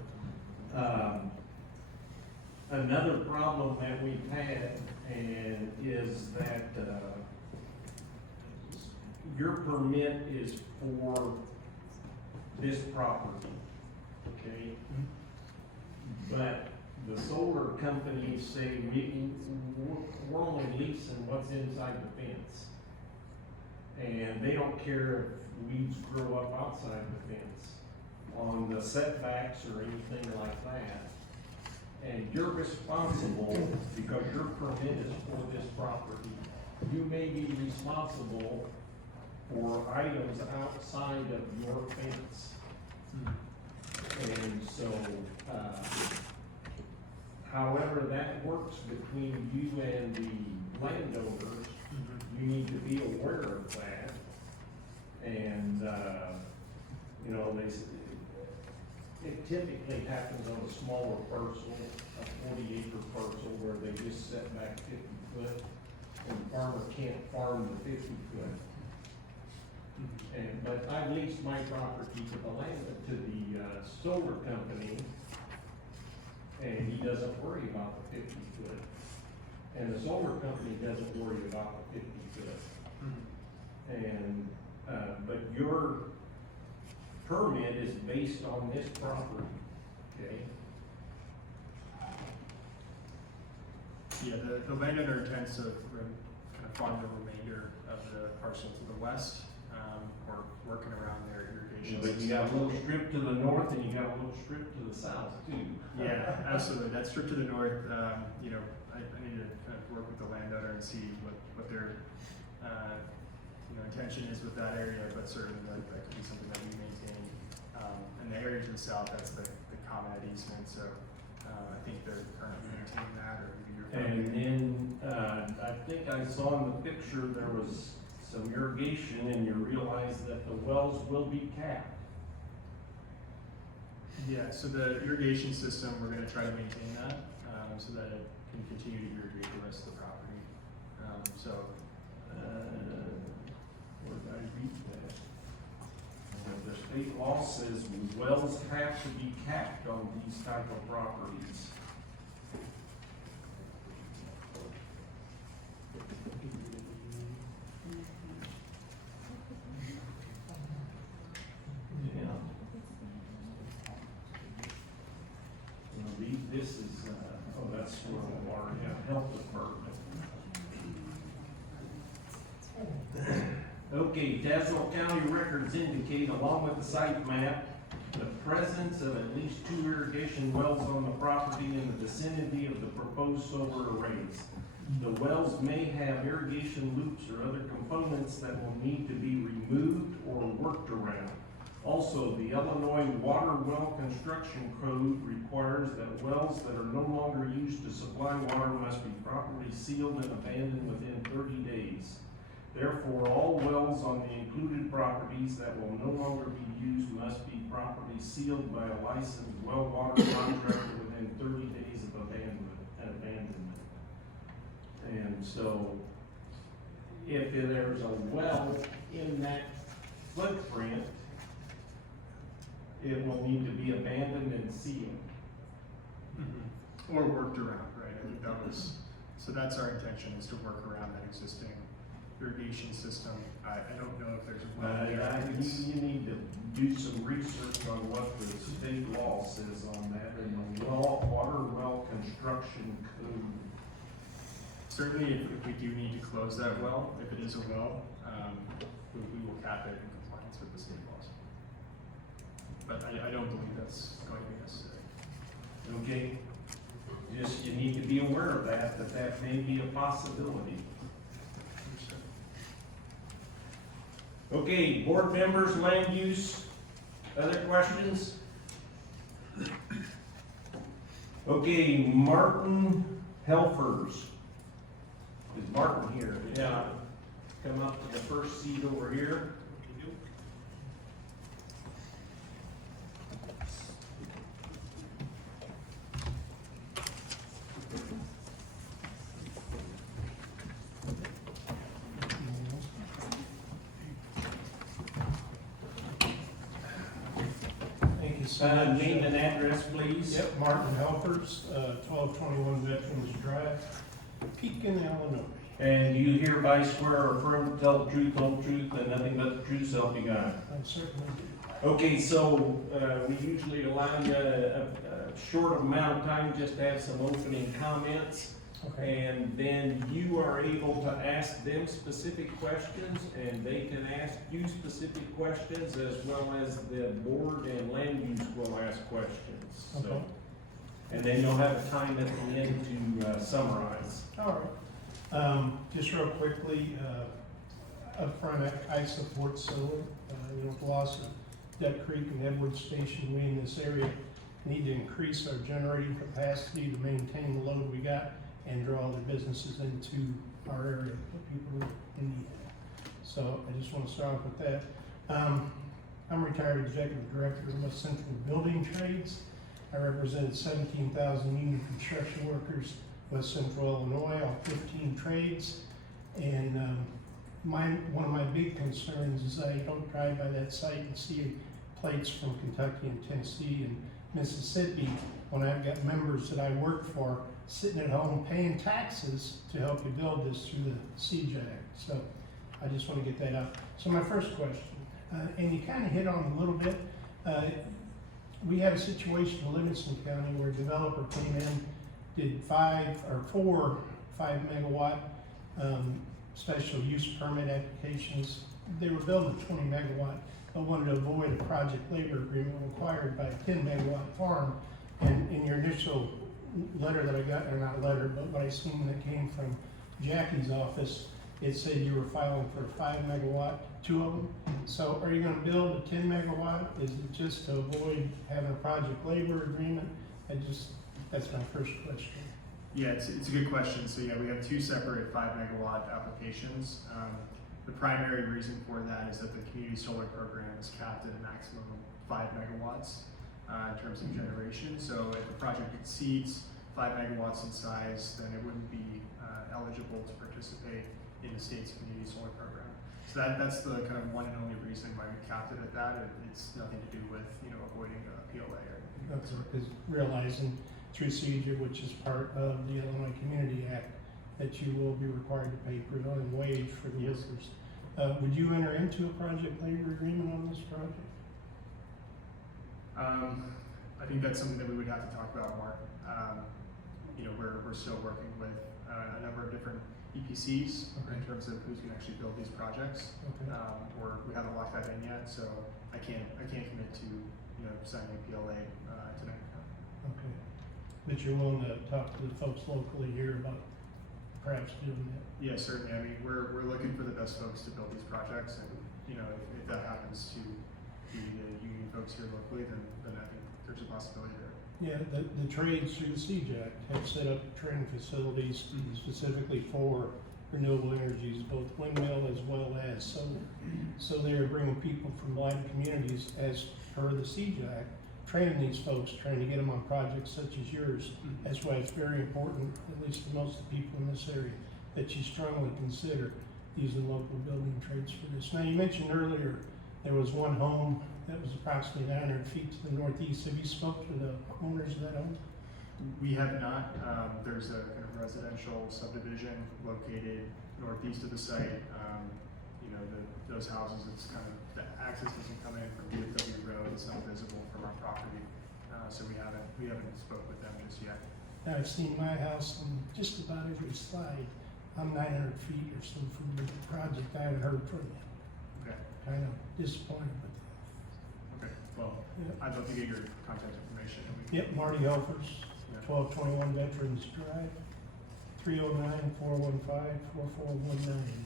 Another problem that we've had and is that, your permit is for this property, okay? But the solar companies say we're only leasing what's inside the fence. And they don't care if weeds grow up outside the fence on the setbacks or anything like that. And you're responsible, because your permit is for this property, you may be responsible for items outside of your fence. And so, however that works between you and the landowners, you need to be aware of that. And, it typically happens on a smaller parcel, a 40-acre parcel, where they just set back 50 foot, and the farmer can't farm the 50 foot. But I leased my property to the solar company, and he doesn't worry about the 50 foot. And the solar company doesn't worry about the 50 foot. And, but your permit is based on this property, okay? Yeah, the landowner intends to kind of farm the remainder of the parcel to the west. or working around their irrigation But you system. got a little strip to the north and you got a little strip to the south too. Yeah, absolutely. That strip to the north, you know, I need to kind of work with the landowner and see what their, you know, intention is with that area, but certainly that could be something that we maintain. And the area to the south, that's the common easement, so, I think they're currently maintaining that, or maybe you're. And then, I think I saw in the picture, there was some irrigation and you realize that the wells will be capped. Yeah, so the irrigation system, we're gonna try to maintain that, so that it can continue to irrigate the rest of the property. Where did I read that? The state law says wells have to be capped on these type of properties. Yeah. This is, oh, that's for our health department. Okay, Tazewell County records indicate, along with the site map, the presence of at least 2 irrigation wells on the property in the vicinity of the proposed solar arrays. The wells may have irrigation loops or other components that will need to be removed or worked around. Also, the Illinois Water Well Construction Code requires that wells that are no longer used to supply water must be properly sealed and abandoned within 30 days. Therefore, all wells on the included properties that will no longer be used must be properly sealed by a licensed well water contractor within 30 days of abandonment. And so, if there's a well in that footprint, it will need to be abandoned and sealed. Or worked around, right? I think that was, so that's our intention, is to work around that existing irrigation system. I don't know if there's a well there. You need to do some research on what the state law says on that and the water well construction code. Certainly, if we do need to close that well, if it is a well, we will cap it in compliance with the state laws. But I don't believe that's going to be necessary. Okay? Just, you need to be aware of that may be a possibility. Okay, board members, land use, other questions? Okay, Martin Helfers. Is Martin here? Yeah. Come up to the first seat over here. Thank you so much. Name and address, please. Yep, Martin Helpers, 1221 Veterans Drive, Pekin, Illinois. And do you hereby swear or affirm to tell the truth, whole truth, and nothing but the truth, so help you God? I certainly do. Okay, so, we usually allow you a short amount of time just to have some opening comments. Okay. And then you are able to ask them specific questions, and they can ask you specific questions, as well as the board and land use will ask questions, so. Okay. And then you'll have time at the end to summarize. All right. Just real quickly, up front, I support solar. With the loss of Duck Creek and Edwards Station, we in this area need to increase our generating capacity to maintain the load we got and draw the businesses into our area, the people in need. So I just want to start off with that. I'm retired executive director of West Central Building Trades. I represented 17,000 union construction workers, West Central Illinois, all 15 trades. And one of my big concerns is I don't drive by that site and see plates from Kentucky and Tennessee and Mississippi when I've got members that I work for sitting at home paying taxes to help you build this through the CJ Act. So I just want to get that out. So my first question, and you kind of hit on it a little bit, we had a situation in Livingston County where a developer came in, did 4 5 megawatt special use permit applications they were building a 20 megawatt, but wanted to avoid a project labor agreement required by a 10 megawatt farm. And in your initial letter that I got, or not letter, but what I seen that came from Jackie's office, it said you were filing for a 5 megawatt, 2 of them. So are you gonna build a 10 megawatt? Is it just to avoid having a project labor agreement? That's my first question. Yeah, it's a good question. So yeah, we have 2 separate 5 megawatt applications. The primary reason for that is that the community solar program is capped at a maximum of 5 megawatts in terms of generation. So if the project exceeds 5 megawatts in size, then it wouldn't be eligible to participate in the state's community solar program. So that's the kind of one and only reason why we capped it at that. It's nothing to do with, avoiding a PLA or anything. That's is realizing through CEJA, which is part of the Illinois Community Act, that you will be required to pay prevailing wage for the workers. Would you enter into a project labor agreement on this project? I think that's something that we would have to talk about more. We're still working with a number of different EPCs Okay. in terms of who's going to actually build these projects. Okay. We haven't locked that in yet, so I can't commit to signing a PLA tonight. Okay. But you're willing to talk to the folks locally here about perhaps doing that? Yeah, certainly. I mean, we're looking for the best folks to build these projects, and if that happens to be the union folks here locally, then I think there's a possibility there. Yeah, the trades through the CEJA have set up training facilities Mhm. specifically for renewable energies, both windmill as well as solar. So they are bringing people from blighted communities as per the CEJA Act, training these folks, trying to get them on projects such as yours. Mhm. That's why it's very important, at least to most of the people in this area, that you strongly consider using local building trades for this. Now, you mentioned earlier there was one home that was approximately 900 feet to the northeast. Have you spoken to the owners of that home? We have not. There's a kind of residential subdivision located northeast of the site. Those houses, it's kind of, the access doesn't come in from DFW Road. It's not visible from our property. So we haven't spoke with them just yet. Now, I've seen my house on just about every slide. I'm 900 feet or so from the project. I haven't heard from you. Okay. Kind of disappointed with Okay. Well, that. I'd love to get your contact information. And we can, Yep, Marty Helfers, Yeah. 1221 Veterans Drive, 309-415-4419.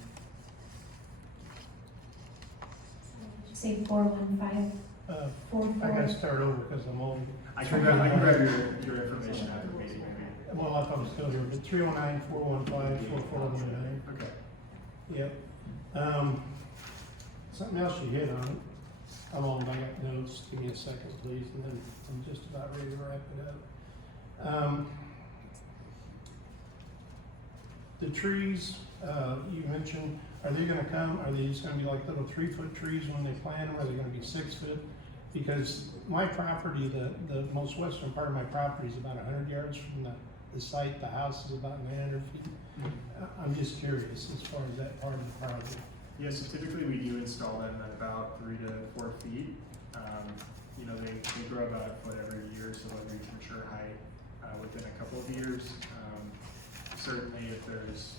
Did you say 415? I 44? gotta start over because I'm old. I can grab your information after the meeting, maybe. Well, I thought I was still here, but 309-415-4419. Okay. Yep. Something else you hit on. I'm on, I got notes. Give me a second, please, and then I'm just about ready to wrap it up. The trees, you mentioned, are they gonna come, are they just gonna be like little 3-foot trees when they plant them, or are they gonna be 6 foot? Because my property, the most western part of my property is about 100 yards from the site, the house is about 900 feet. I'm just curious as far as that part of the project. Yeah, so typically we do install them at about 3 to 4 feet. They grow about a foot every year, so they'll reach mature height within a couple of years. Certainly, if there's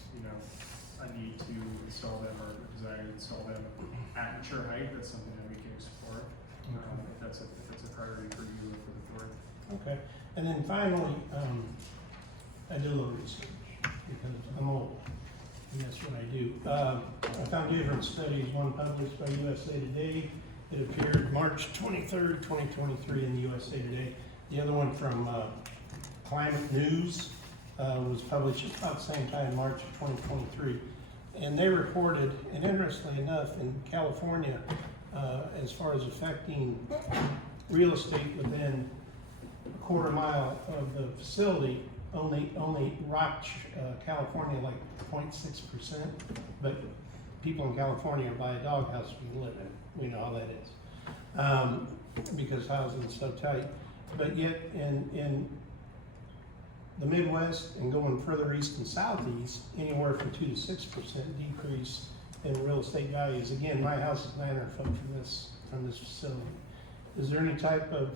a need to install them or a desire to install them at mature height, that's something that we can explore. If that's a priority for you or for the board. Okay, and then finally, I did a little research because I'm old, and that's what I do. I found different studies, one published by USA Today. It appeared March 23rd, 2023 in the USA Today. The other one from Climate News was published about the same time, March of 2023. And they reported, and interestingly enough, in California, as far as affecting real estate within a quarter mile of the facility, only Rock, California, like 0.6%, but people in California buy a doghouse and live in it. We know how that is, because housing is so tight. But yet in the Midwest and going further east and southeast, anywhere from 2 to 6% decrease in real estate values. Again, my house is 900 foot from this facility. Is there any type of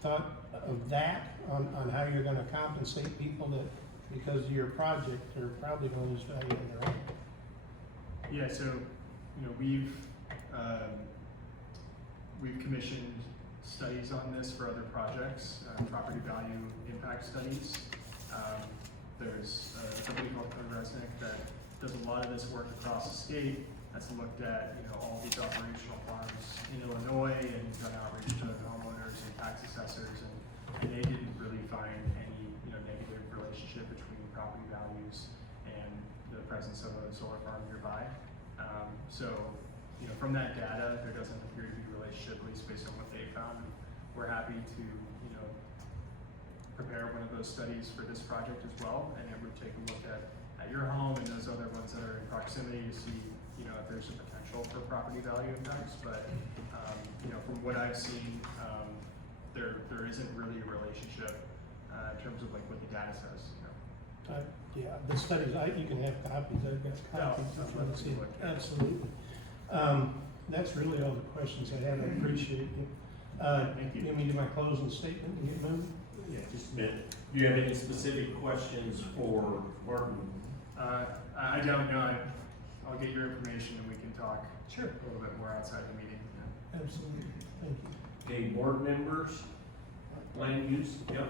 thought of that on how you're gonna compensate people that, because of your project, they're probably gonna lose value in their home? Yeah, so we've commissioned studies on this for other projects, property value impact studies. There's a company called Resnick that does a lot of this work across the state. That's looked at, all these operational farms in Illinois and done outreach to homeowners and tax assessors, and they didn't really find any, negative relationship between property values and the presence of a solar farm nearby. From that data, there doesn't appear to be a relationship, at least based on what they found. We're happy to, prepare one of those studies for this project as well, and it would take a look at your home and those other ones that are in proximity to see, if there's a potential for property value impacts. But, from what I've seen, there isn't really a relationship in terms of like what the data says. Yeah, the studies, you can have copies, I've got copies. I'd if you love want to to see. look at it. Absolutely. That's really all the questions I had. I appreciate you. Thank you. Let me do my closing statement and get moving. Yeah, just a minute. Do you have any specific questions for Martin? I don't know. I'll get your information and we can talk Sure. a little bit more outside the meeting. Absolutely. Thank you. Okay, board members, land use, yep.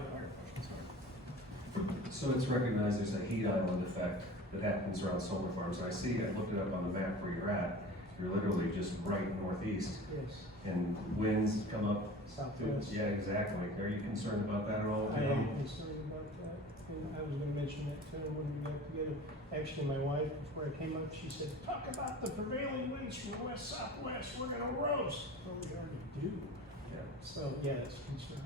So it's recognized there's a heat island effect that happens around solar farms. I see, I looked it up on the map where you're at. You're literally just right northeast, Yes, and winds come up. Southwest. Yeah, exactly. Are you concerned about that at all? I am concerned about that, and I was gonna mention that too, when we got together. Actually, my wife, before I came up, she said, talk about the prevailing winds from the west, southwest, we're gonna roast. Well, we already do. Yeah. So, yeah, it's a concern.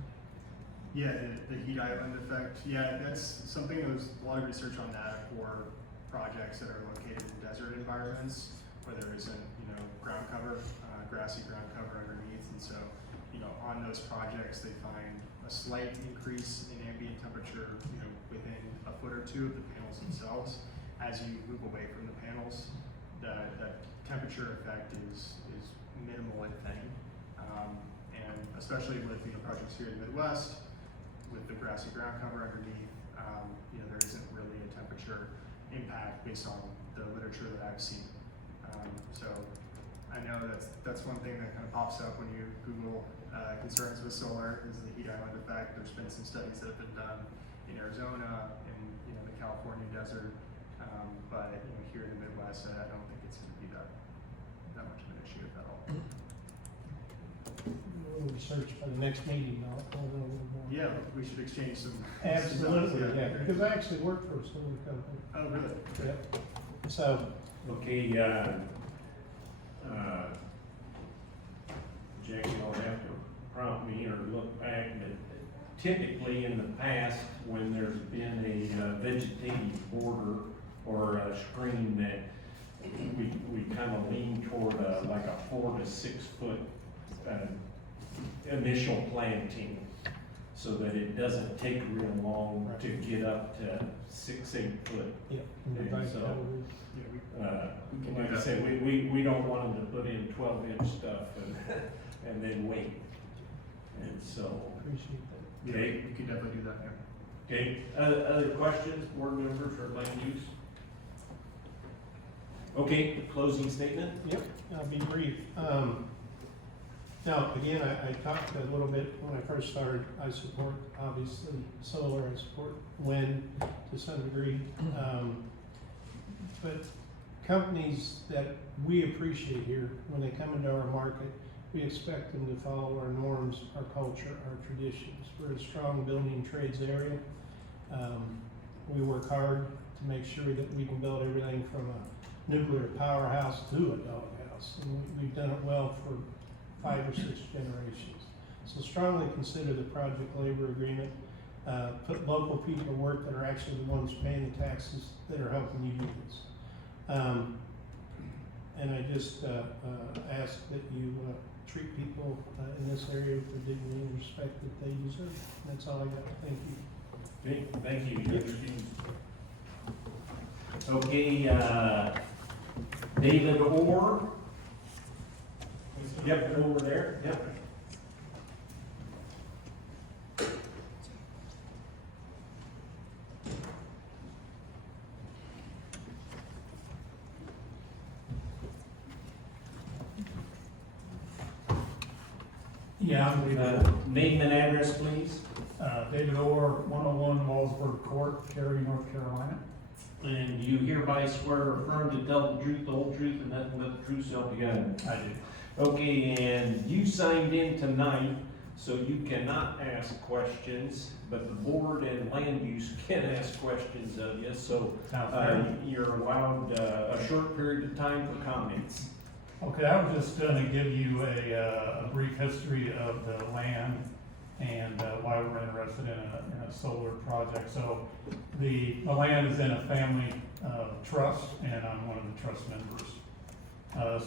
Yeah, the heat island effect. Yeah, that's something. There's a lot of research on that for projects that are located in desert environments where there isn't, ground cover, grassy ground cover underneath. And so, on those projects, they find a slight increase in ambient temperature, within a foot or two of the panels themselves. As you move away from the panels, the temperature effect is minimal, if any. And especially with, projects here in the Midwest, with the grassy ground cover underneath, there isn't really a temperature impact based on the literature that I've seen. So I know that's one thing that kind of pops up when you Google concerns with solar is the heat island effect. There's been some studies that have been done in Arizona, in the California desert, but here in the Midwest, I don't think it's going to be that much of an issue at all. We'll research by the next meeting, I'll know a little more. Yeah, we should exchange some. Absolutely, some thoughts, yeah, because I actually work for a solar company. Oh, really? Yep. So, Okay, Jackie, you'll have to prompt me or look back, but typically in the past, when there's been a vegetative border or a screen that we kind of lean toward like a 4 to 6 foot initial planting, so that it doesn't take real long to get up to 6, 8 foot. yep. And so, Yeah, we can do like I that. said, we don't want them to put in 12-inch stuff and then wait. And so, Appreciate that. Yeah, okay, you can definitely do that, yeah. okay, other questions, board members or land use? Okay, closing statement? Yep, I'll be brief. Now, again, I talked a little bit when I first started, I support, obviously, solar, I support wind to some degree. But companies that we appreciate here, when they come into our market, we expect them to follow our norms, our culture, our traditions. We're a strong building trades area. We work hard to make sure that we can build everything from a nuclear powerhouse to a doghouse. And we've done it well for 5 or 6 generations. So strongly consider the project labor agreement. Put local people to work that are actually the ones paying the taxes that are helping you do this. And I just ask that you treat people in this area with the dignity and respect that they deserve. That's all I got. Thank you. Okay, thank you. Okay, David Orr. Yep, over there, yep. Yeah, I'm David. Name and address, please. David Orr, 101 Wallsburg Court, Cary, North Carolina. And you hereby swear or affirm to tell the truth, the whole truth, and nothing but the truth, so help you God. I do. Okay, and you signed in tonight, so you cannot ask questions, but the board and land use can ask questions of you, so Sounds fair. you're allowed a short period of time for comments. Okay, I was just gonna give you a brief history of the land and why we're interested in a solar project. So the land is in a family trust, and I'm one of the trust members.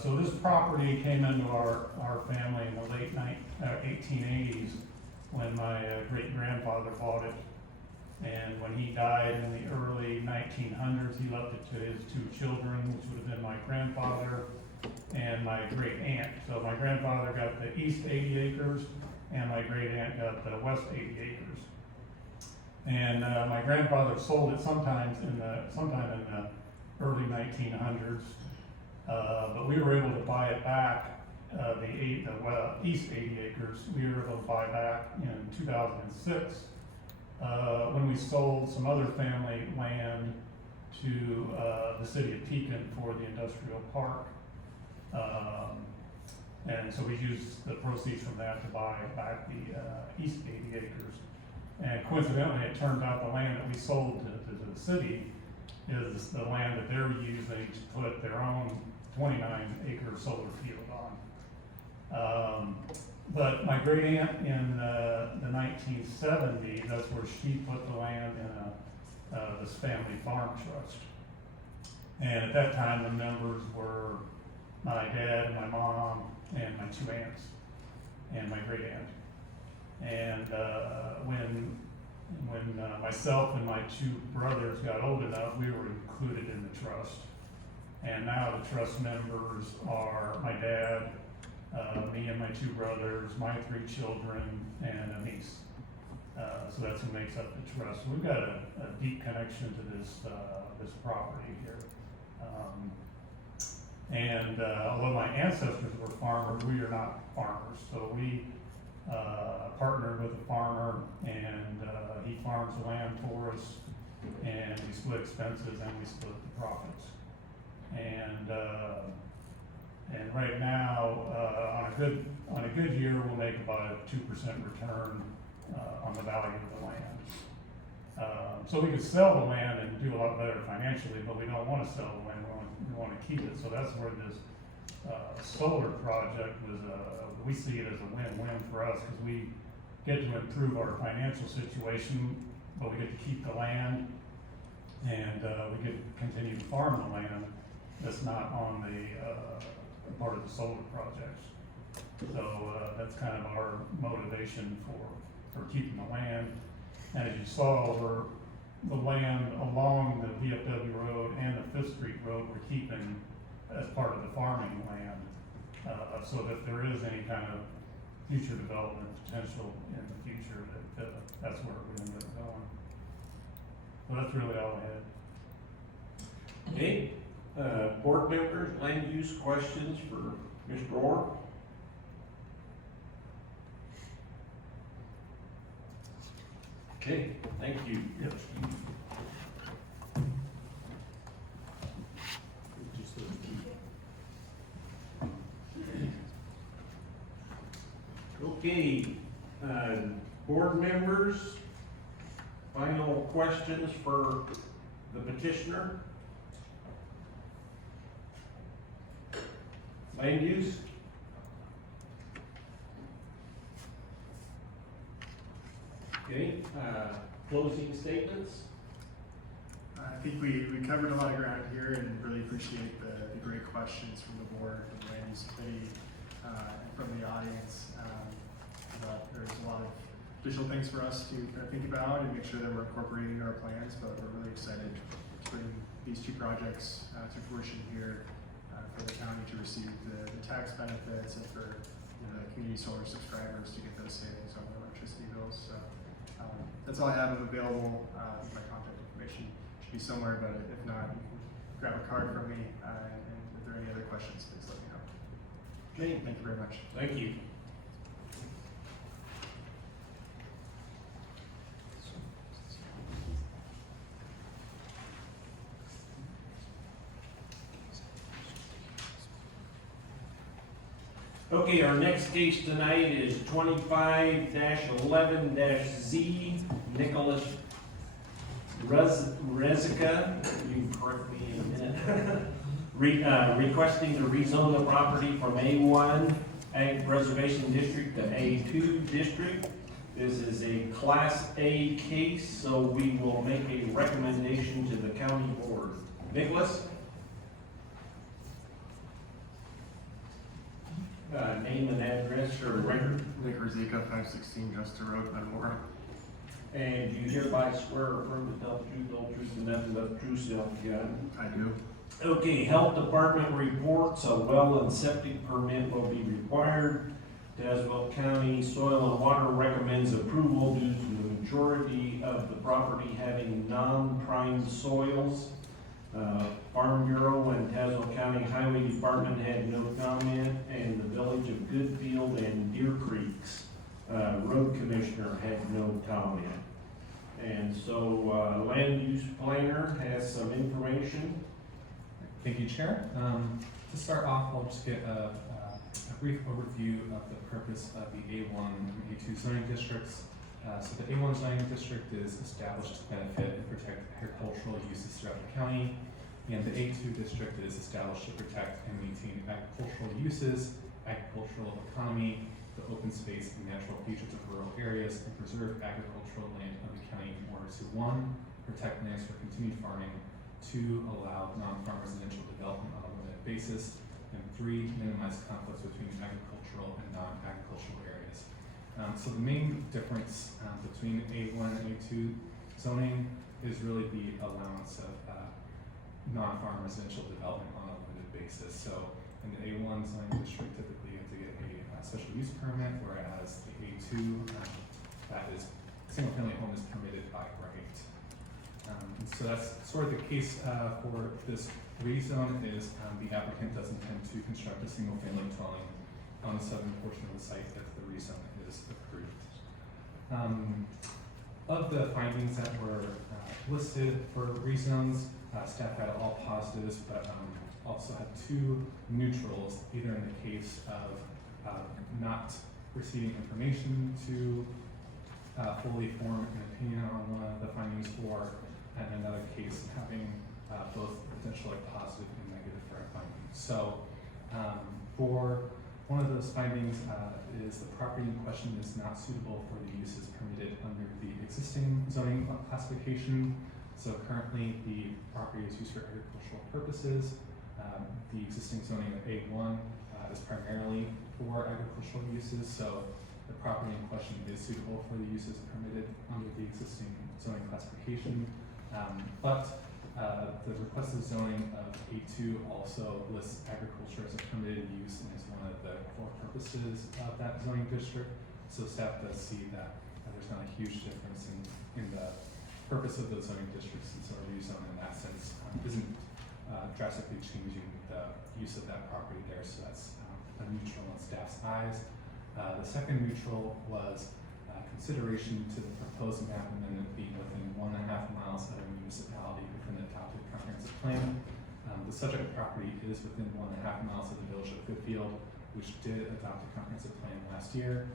So this property came into our family in the late 1880s when my great-grandfather bought it. And when he died in the early 1900s, he left it to his two children, which would have been my grandfather and my great aunt. So my grandfather got the east 80 acres, and my great aunt got the west 80 acres. And my grandfather sold it sometime in the early 1900s, but we were able to buy it back. The east 80 acres we were able to buy back in 2006 when we sold some other family land to the city of Pekin for the industrial park. And so we used the proceeds from that to buy back the east 80 acres. And coincidentally, it turned out the land that we sold to the city is the land that they're using to put their own 29-acre solar field on. But my great aunt in the 1970s, that's where she put the land in this family farm trust. And at that time, the members were my dad, my mom, and my two aunts, and my great aunt. And when myself and my two brothers got old enough, we were included in the trust. And now the trust members are my dad, me and my two brothers, my three children, and a niece. So that's who makes up the trust. So we've got a deep connection to this property here. And although my ancestors were farmers, we are not farmers. So we partnered with a farmer, and he farms the land for us, and we split expenses and we split the profits. And right now, on a good year, we'll make about a 2% return on the value of the land. So we could sell the land and do a lot better financially, but we don't want to sell the land. We want to keep it. So that's where this solar project was. We see it as a win-win for us because we get to improve our financial situation, but we get to keep the land, and we get to continue to farm the land that's not on the part of the solar projects. So that's kind of our motivation for keeping the land. And as you saw, the land along the VFW road and the 5th Street road we're keeping as part of the farming land. So that if there is any kind of future development potential in the future, that's where we end up going. So that's really all I had. Okay, board members, land use questions for Mr. Orr? Okay, thank you. Yes. Okay, board members, final questions for the petitioner? Land use? Okay, closing statements? I think we covered a lot of ground here and really appreciate the great questions from the board, from the land use committee, and from the audience. But there's a lot of additional things for us to kind of think about and make sure that we're incorporating our plans, but we're really excited to bring these two projects to fruition here for the county to receive the tax benefits and for the community solar subscribers to get those savings on their electricity bills. So that's all I have available. My contact information should be somewhere, but if not, you can grab a card from me. And if there are any other questions, please let me know. Okay, Thank you very much. thank you. Okay, our next case tonight is 25-11-Z, Nicholas Rezica, you can correct me in a minute. Requesting to rezone the property from A1 Ag Preservation District to A2 District. This is a Class A case, so we will make a recommendation to the county board. Nicholas? Name and address for the record, Nick Rizika, 516 Juster Road, Metamora. and you hereby swear or affirm to tell the truth, the whole truth, and nothing but the true self, God. I do. Okay, Health Department reports, a well and septic permit will be required. Tazewell County Soil and Water recommends approval due to the majority of the property having non-prime soils. Farm Bureau and Tazewell County Highway Department had no comment, and the Village of Goodfield and Deer Creek's Road Commissioner had no comment. And so, Land Use Planner has some information. Thank you, Chair. To start off, I'll just get a brief overview of the purpose of the A1 and A2 zoning districts. So the A1 zoning district is established to benefit and protect agricultural uses throughout the county, and the A2 district is established to protect and maintain agricultural uses, agricultural economy, the open space and natural features of rural areas, and preserve agricultural land of the county in order to 1, protect lands for continued farming, 2, allow non-farm residential development on a limited basis, and 3, minimize conflicts between agricultural and non-agricultural areas. So the main difference between A1 and A2 zoning is really the allowance of non-farm residential development on a limited basis. So in the A1 zoning district, typically you have to get a special use permit, whereas the A2, that is single-family home is permitted by right. And so that's sort of the case for this rezone is the applicant does intend to construct a single-family dwelling on the southern portion of the site if the rezone is approved. Of the findings that were listed for rezones, staff had all positives, but also had 2 neutrals, either in the case of not receiving information to fully form an opinion on one of the findings, or in another case having both potentially positive and negative for a finding. So for one of those findings is the property in question is not suitable for the uses permitted under the existing zoning classification. So currently the property is used for agricultural purposes. The existing zoning of A1 is primarily for agricultural uses. So the property in question is suitable for the uses permitted under the existing zoning classification. But the requested zoning of A2 also lists agriculture as a permitted use and is one of the core purposes of that zoning district. So staff does see that there's not a huge difference in the purpose of those zoning districts, and so a rezone in that sense isn't drastically changing the use of that property there. So that's a neutral in staff's eyes. The second neutral was consideration to the proposed map amendment being within 1.5 miles of a municipality within the adopted comprehensive plan. The subject property is within 1.5 miles of the Village of Goodfield, which did adopt a comprehensive plan last year.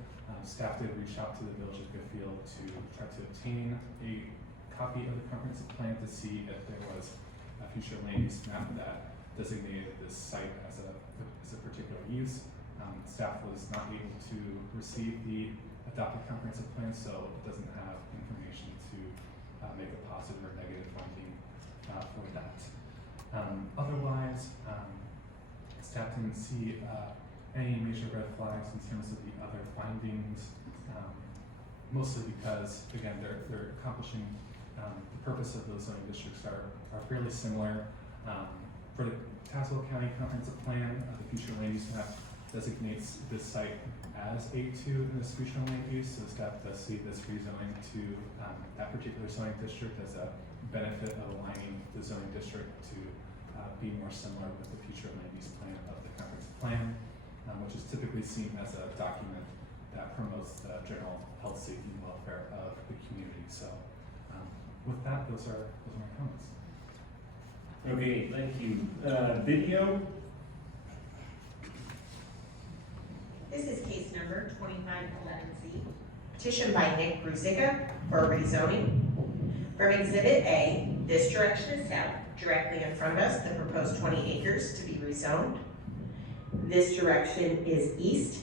Staff did reach out to the Village of Goodfield to try to obtain a copy of the comprehensive plan to see if there was a future land use map that designated this site as a particular use. Staff was not able to receive the adopted comprehensive plan, so it doesn't have information to make a positive or negative finding for that. Otherwise, staff didn't see any major red flags in terms of the other findings, mostly because, again, they're accomplishing the purpose of those zoning districts are fairly similar. For the Tazewell County Comprehensive Plan, the future land use map designates this site as A2 in this future land use, so staff does see this rezoning to that particular zoning district as a benefit of aligning the zoning district to be more similar with the future land use plan of the comprehensive plan, which is typically seen as a document that promotes the general health, safety, and welfare of the community. So with that, those are my comments. Okay, thank you. Video? This is case number 2511Z. Petition by Nick Bruzica for rezoning. From Exhibit A, this direction is south, directly in front of us, the proposed 20 acres to be rezoned. This direction is east,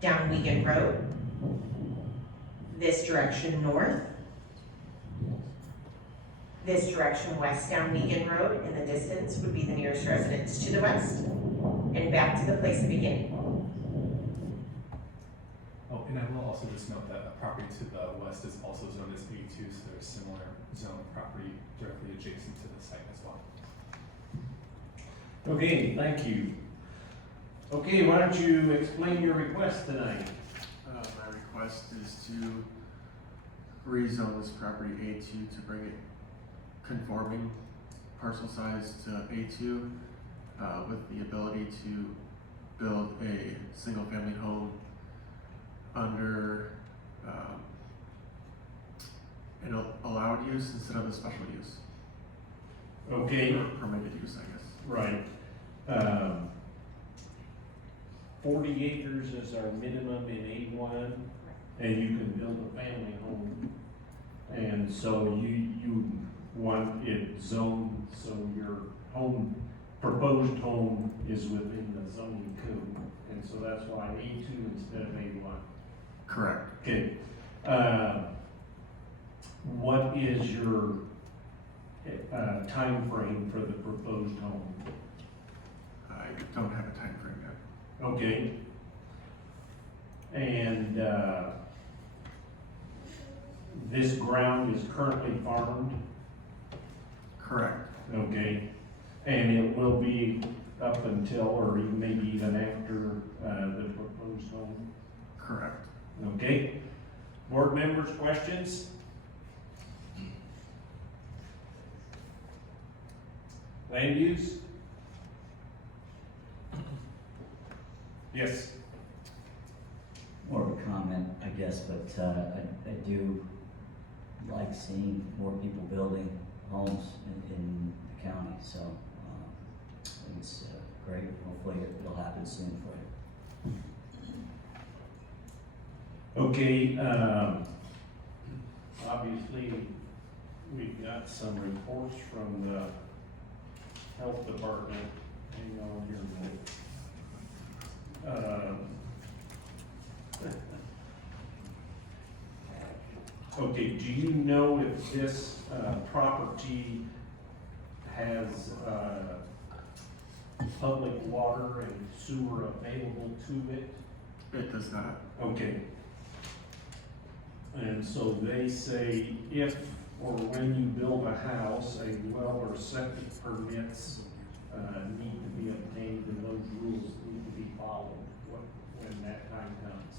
down Wigan Road. This direction north. This direction west down Wigan Road. In the distance would be the nearest residence to the west. And back to the place of beginning. Oh, and I will also just note that a property to the west is also zoned as A2, so there's similar zone property directly adjacent to the site as well. Okay, thank you. Okay, why don't you explain your request tonight? My request is to rezone this property A2 to bring it conforming parcel size to A2 with the ability to build a single family home under an allowed use instead of a special use. Okay, Or permitted use, I guess. right. 40 acres is our minimum in A1, and you can build a family home. And so you want it zoned, so your home, proposed home is within the zoning code. And so that's why A2 instead of A1. Correct. Okay. What is your time frame for the proposed home? I don't have a time frame yet. Okay. And this ground is currently farmed? Correct. Okay. And it will be up until, or maybe even after the proposed home? Correct. Okay. Board members, questions? Land use? Yes. More of a comment, I guess, but I do like seeing more people building homes in the county, so I think it's great. Hopefully it'll happen soon for you. Okay, obviously, we've got some reports from the health department. Hang on here a minute. Okay, do you know if this property has public water and sewer available to it? It does not. Okay. And so they say if or when you build a house, a well or septic permits need to be obtained and those rules need to be followed when that time comes.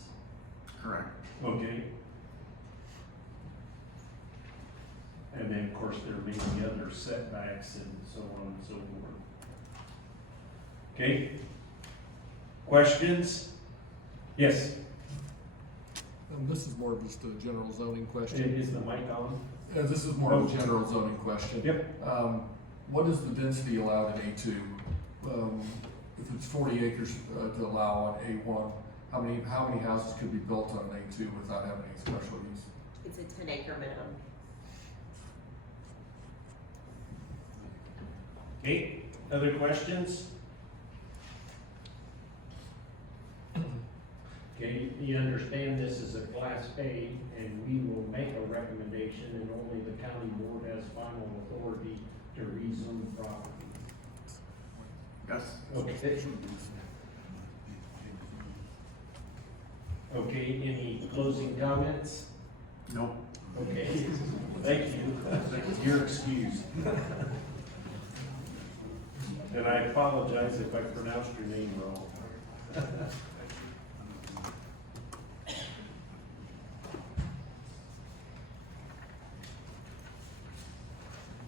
Correct. Okay? And then, of course, there may be other setbacks and so on and so forth. Okay? Questions? Yes? This is more of just a general zoning question. Is the mic on? This is more of a general zoning question. Yep. What is the density allowed in A2? If it's 40 acres to allow on A1, how many houses could be built on A2 without having any special use? It's a 10-acre minimum. Okay, other questions? Okay, you understand this is a Class A, and we will make a recommendation, and only the county board has final authority to rezone the property. Yes. Okay. Okay, any closing comments? Nope. Okay, thank you. You're excused. And I apologize if I pronounced your name wrong.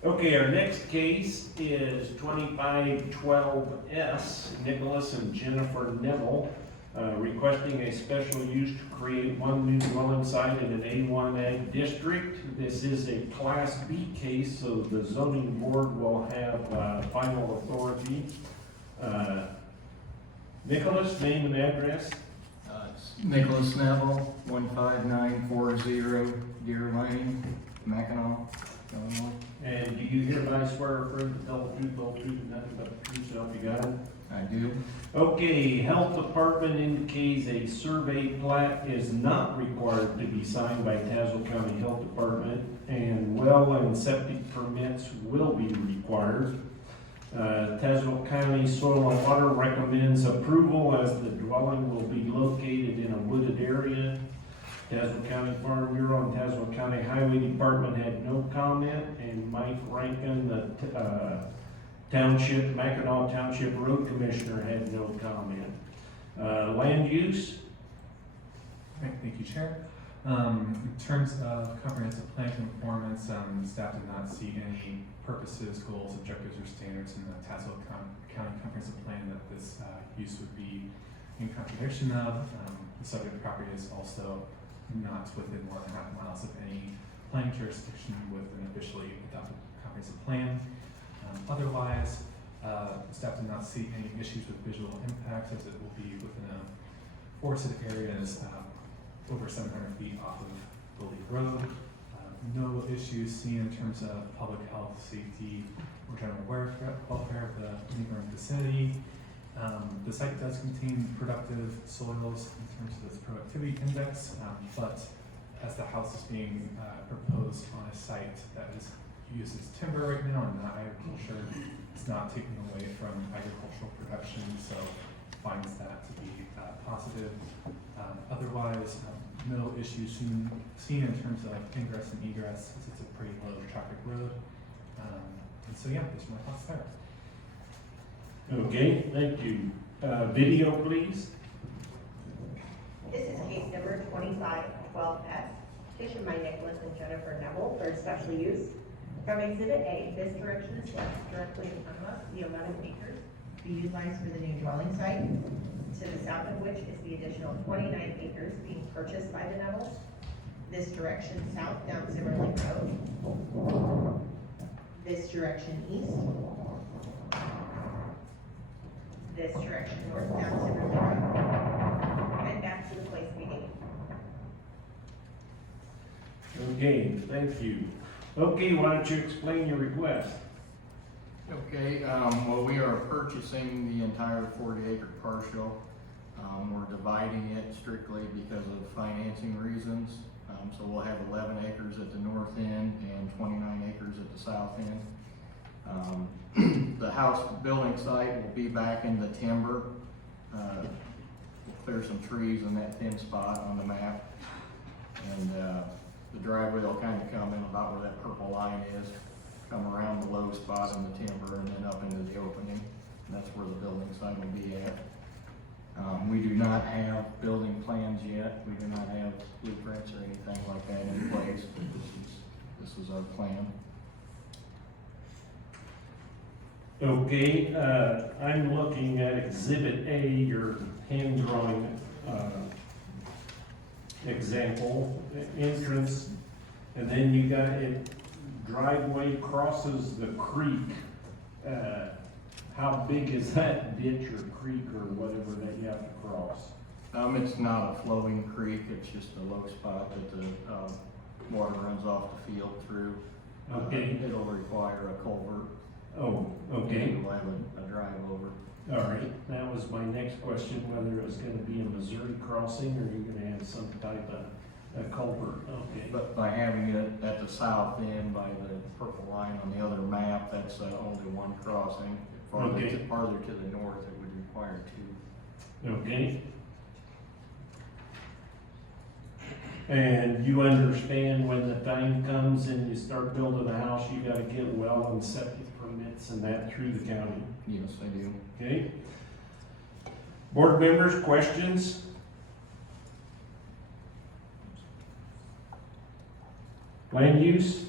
Okay, our next case is 2512S, Nicholas and Jennifer Neville, requesting a special use to create one new dwelling site in an A1 ag district. This is a Class B case, so the zoning board will have final authority. Nicholas, name and address? Nicholas Neville, 15940 Deer Lane, Mackinac, Illinois. And do you hereby swear or affirm to tell the truth, the whole truth, and nothing but the truth, so help you God? I do. Okay, Health Department indicates a survey plat is not required to be signed by Tazewell County Health Department, and well and septic permits will be required. Tazewell County Soil and Water recommends approval as the dwelling will be located in a wooded area. Tazewell County Farm Bureau and Tazewell County Highway Department had no comment, and Mike Rankin, the Mackinac Township Road Commissioner, had no comment. Land use? Thank you, Chair. In terms of comprehensive plan conformance, staff did not see any purposes, goals, objectives, or standards in the Tazewell County Comprehensive Plan that this use would be in contradiction of. The subject property is also not within more than half miles of any planning jurisdiction with an officially adopted comprehensive plan. Otherwise, staff did not see any issues with visual impacts, as it will be within a forested areas over 700 feet off of Goldie Road. No issues seen in terms of public health, safety, or general welfare of the neighboring vicinity. The site does contain productive soils in terms of its productivity index, but as the house is being proposed on a site that is used as timber right now and not agriculture, it's not taken away from agricultural production, so finds that to be positive. Otherwise, no issues seen in terms of ingress and egress, since it's a pretty low traffic road. And so yeah, those are my thoughts there. Okay, thank you. Video, please. This is case number 2512S, petition by Nicholas and Jennifer Neville for special use. From Exhibit A, this direction is directly in front of us, the 11 acres to be utilized for the new dwelling site, to the south of which is the additional 29 acres being purchased by the Nevilles. This direction south down Zimmerly Road. This direction east. This direction north down Zimmerly Road. And back to the place we need. Okay, thank you. Okay, why don't you explain your request? Okay, well, we are purchasing the entire 40-acre parcel. We're dividing it strictly because of financing reasons. So we'll have 11 acres at the north end and 29 acres at the south end. The house building site will be back in the timber. We'll clear some trees in that thin spot on the map. And the driveway will kind of come in about where that purple line is, come around the low spot in the timber and then up into the opening. And that's where the building site will be at. We do not have building plans yet. We do not have blueprints or anything like that in place, but this is our plan. Okay, I'm looking at Exhibit A, your hand drawing example, entrance, and then you got it, driveway crosses the creek. How big is that ditch or creek or whatever that you have to cross? It's not a flowing creek, it's just a low spot that the water runs off the field through. Okay. It'll require a culvert. Oh, okay. We'll have a drive over. All right, that was my next question, whether it was gonna be a Missouri crossing or you're gonna have some type of a culvert, okay. But by having it at the south end by the purple line on the other map, that's only one crossing. Okay. Farther to the north, it would require two. Okay. And you understand when the time comes and you start building a house, you gotta get well and septic permits and that through the county, Yes, I do. okay? Board members, questions? Land use?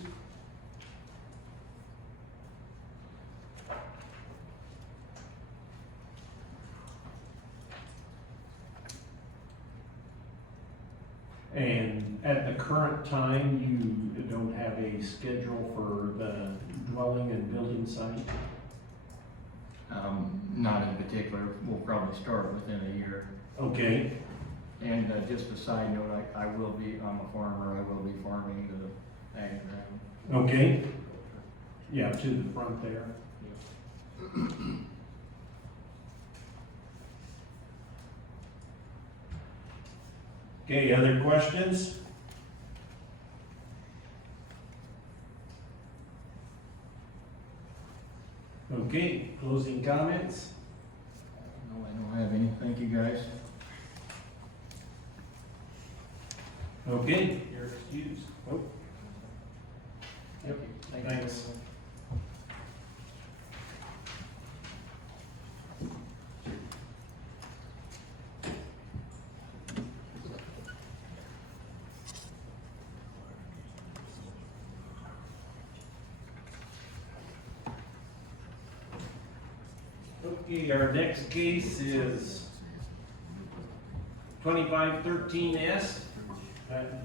And at the current time, you don't have a schedule for the dwelling and building site? Not in particular. We'll probably start within a year. Okay, And just a side note, I'm a farmer, I will be farming the ag ground. Okay. Yeah, to the front there. Okay, other questions? Okay, closing comments? No, I don't have any, thank you guys. Okay, you're excused. Oh. Yep, thanks. Okay, our next case is 2513S.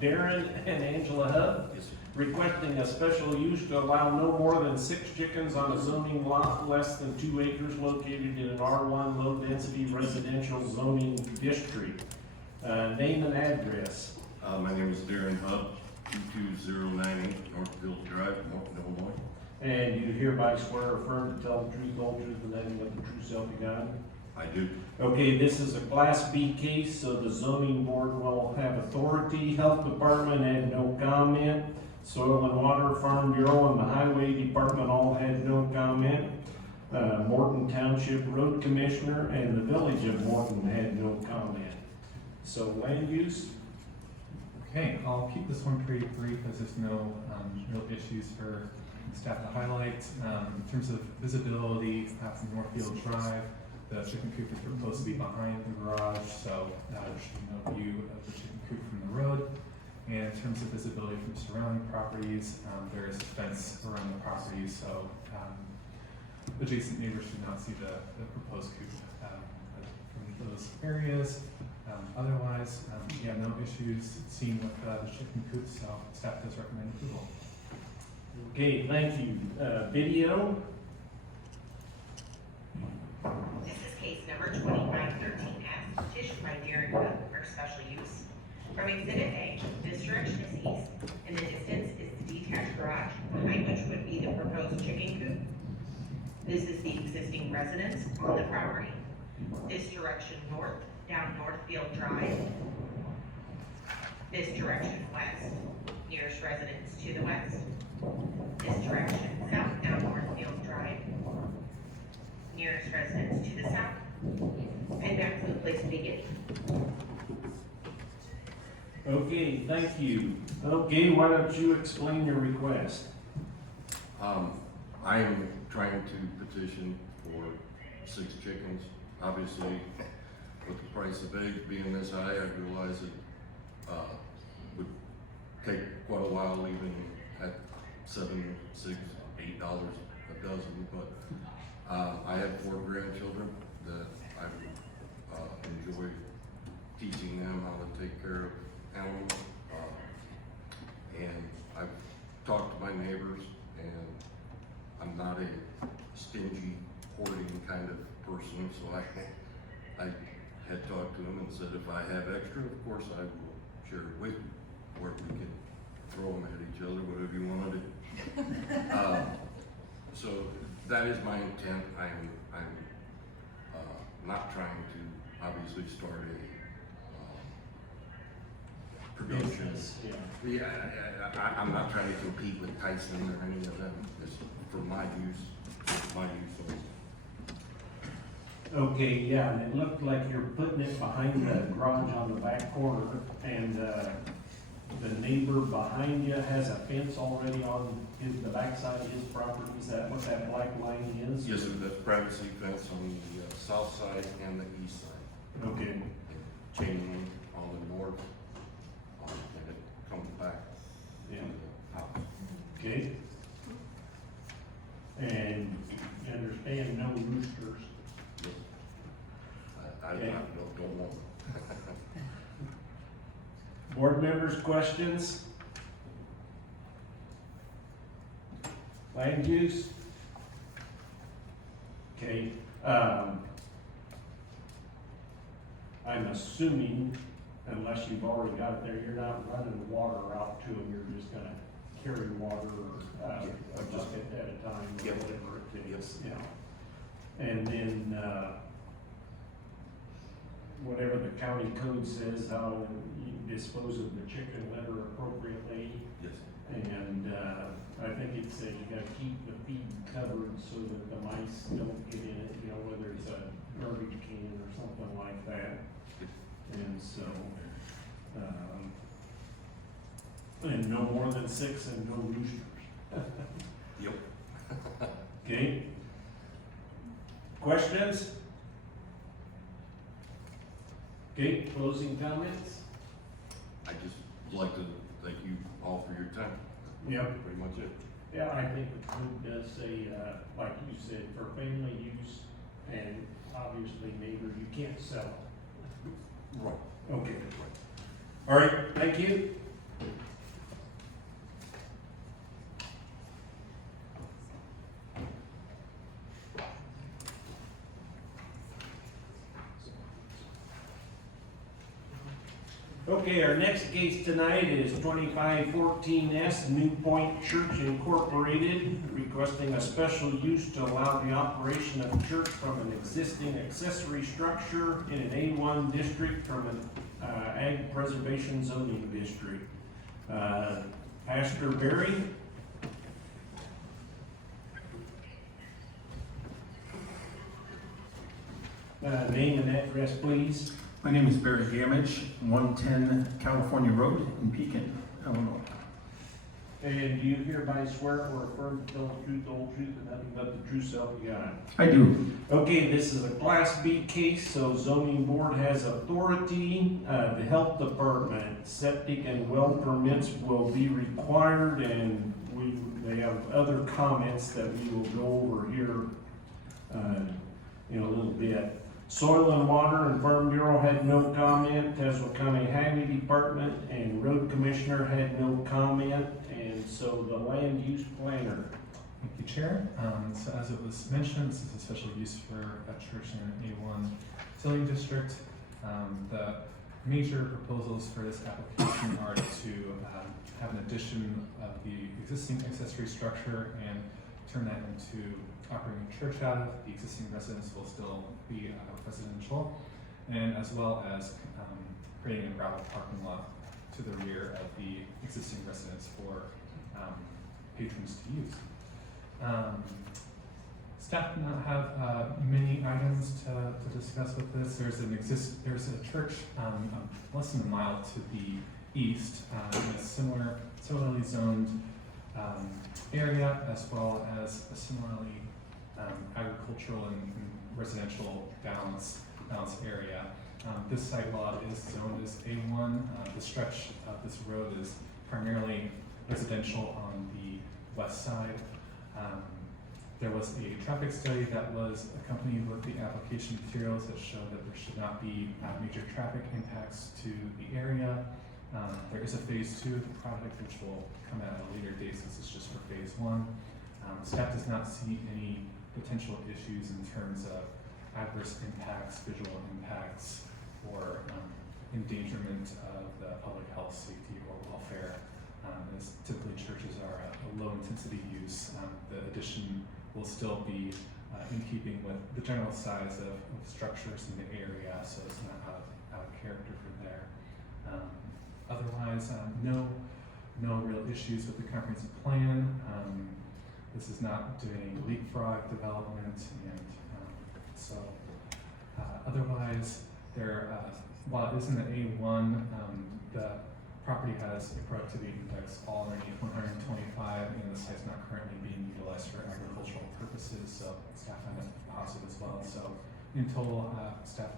Darren and Angela Hub requesting a special use to allow no more than 6 chickens on a zoning lot less than 2 acres located in an R1 low-density residential zoning district. Name and address. My name is Darren Hub, 22098 Northfield Drive, Morton, Illinois. And you hereby swear or affirm to tell the truth, the whole truth, and nothing but the true self you got? I do. Okay, this is a Class B case, so the zoning board will have authority. Health Department had no comment. Soil and Water Farm Bureau and the Highway Department all had no comment. Morton Township Road Commissioner and the Village of Morton had no comment. So land use? Okay, I'll keep this one pretty brief as there's no real issues for staff to highlight. In terms of visibility from Northfield Drive, the chicken coop is proposed to be behind the garage, so there should be no view of the chicken coop from the road. And in terms of visibility from surrounding properties, there is a fence around the property, so adjacent neighbors should not see the proposed coop from those areas. Otherwise, yeah, no issues seen with the chicken coop, so staff does recommend approval. Okay, thank you. Video? This is case number 2513S, petitioned by Darren Cook for special use. From Exhibit A, this direction is east, and the distance is the detached garage, behind which would be the proposed chicken coop. This is the existing residence on the property. This direction north, down Northfield Drive. This direction west, nearest residence to the west. This direction south, down Northfield Drive. Nearest residence to the south, and back to the place of beginning. Okay, thank you. Okay, why don't you explain your request? I am trying to petition for 6 chickens. Obviously, with the price of eggs being this high, I realize it would take quite a while, even at $7, $6, $8 a dozen, but I have 4 grandchildren that I enjoy teaching them how to take care of animals. And I've talked to my neighbors, and I'm not a stingy, hoarding kind of person, so I had talked to them and said if I have extra, of course I will share it with you, or we can throw them at each other, whatever you want to do. So that is my intent. I'm not trying to obviously start a production. Yeah, I'm not trying to compete with Tyson or any of them. It's for my use only. Okay, yeah, and it looked like you're putting it behind the garage on the back corner, and the neighbor behind you has a fence already on the backside of his property. Is that what that black line is? Yes, sir, that's privacy fence on the south side and the east side. Okay. Chain link on the north, and it comes back Yeah. to the house. Okay. And you understand no roosters. I Okay. don't want them. Board members, questions? Land use? Okay, I'm assuming, unless you've already got it there, you're not running water out to them, you're just gonna carry water, a bucket at a time, or Yep. whatever it is, you know. And then, whatever the county code says, how you dispose of the chicken litter appropriately. Yes. And, I think it says you gotta keep the feed covered so that the mice don't get in it, you know, whether it's a garbage can or something like that. And so, and no more than 6 and no roosters. Yep. Okay? Questions? Okay, closing comments? I just would like to thank you all for your time. Yep. Pretty much it. Yeah, I think the code does say, like you said, for family use and obviously neighbor, you can't sell. Right. Okay. All right, thank you. Okay, our next case tonight is 2514S New Point Church Incorporated, requesting a special use to allow the operation of church from an existing accessory structure in an A1 district from an Ag Preservation Zoning District. Pastor Barry? Name and address, please. My name is Barry Gamage, 110 California Road in Pekin, Illinois. And do you hereby swear or affirm to tell the truth, the whole truth, and nothing but the true self you got? I do. Okay, this is a Class B case, so zoning board has authority. The health department, septic and well permits will be required, and they have other comments that we will go over here in a little bit. Soil and Water and Farm Bureau had no comment. Tazewell County Highway Department and Road Commissioner had no comment, and so the land use planner. Thank you, Chair. So as it was mentioned, this is a special use for a church in an A1 zoning district. The major proposals for this application are to have an addition of the existing accessory structure and turn that into operating a church out of. The existing residence will still be residential, and as well as creating a gravel parking lot to the rear of the existing residence for patrons to use. Staff do not have many items to discuss with this. There's a church less than a mile to the east in a similarly zoned area, as well as a similarly agricultural and residential balance area. This site lot is zoned as A1. The stretch of this road is primarily residential on the west side. There was a traffic study that was accompanied with the application materials that showed that there should not be major traffic impacts to the area. There is a phase 2 of the project which will come at a later date, since it's just for phase 1. Staff does not see any potential issues in terms of adverse impacts, visual impacts, or endangerment of the public health, safety, or welfare. As typically churches are a low-intensity use, the addition will still be in keeping with the general size of structures in the area, so it's not out of character for there. Otherwise, no real issues with the comprehensive plan. This is not doing leapfrog development, and so otherwise, while it is in the A1, the property has a productivity index already 125, and the site's not currently being utilized for agricultural purposes, so staff find that positive as well. So in total, staff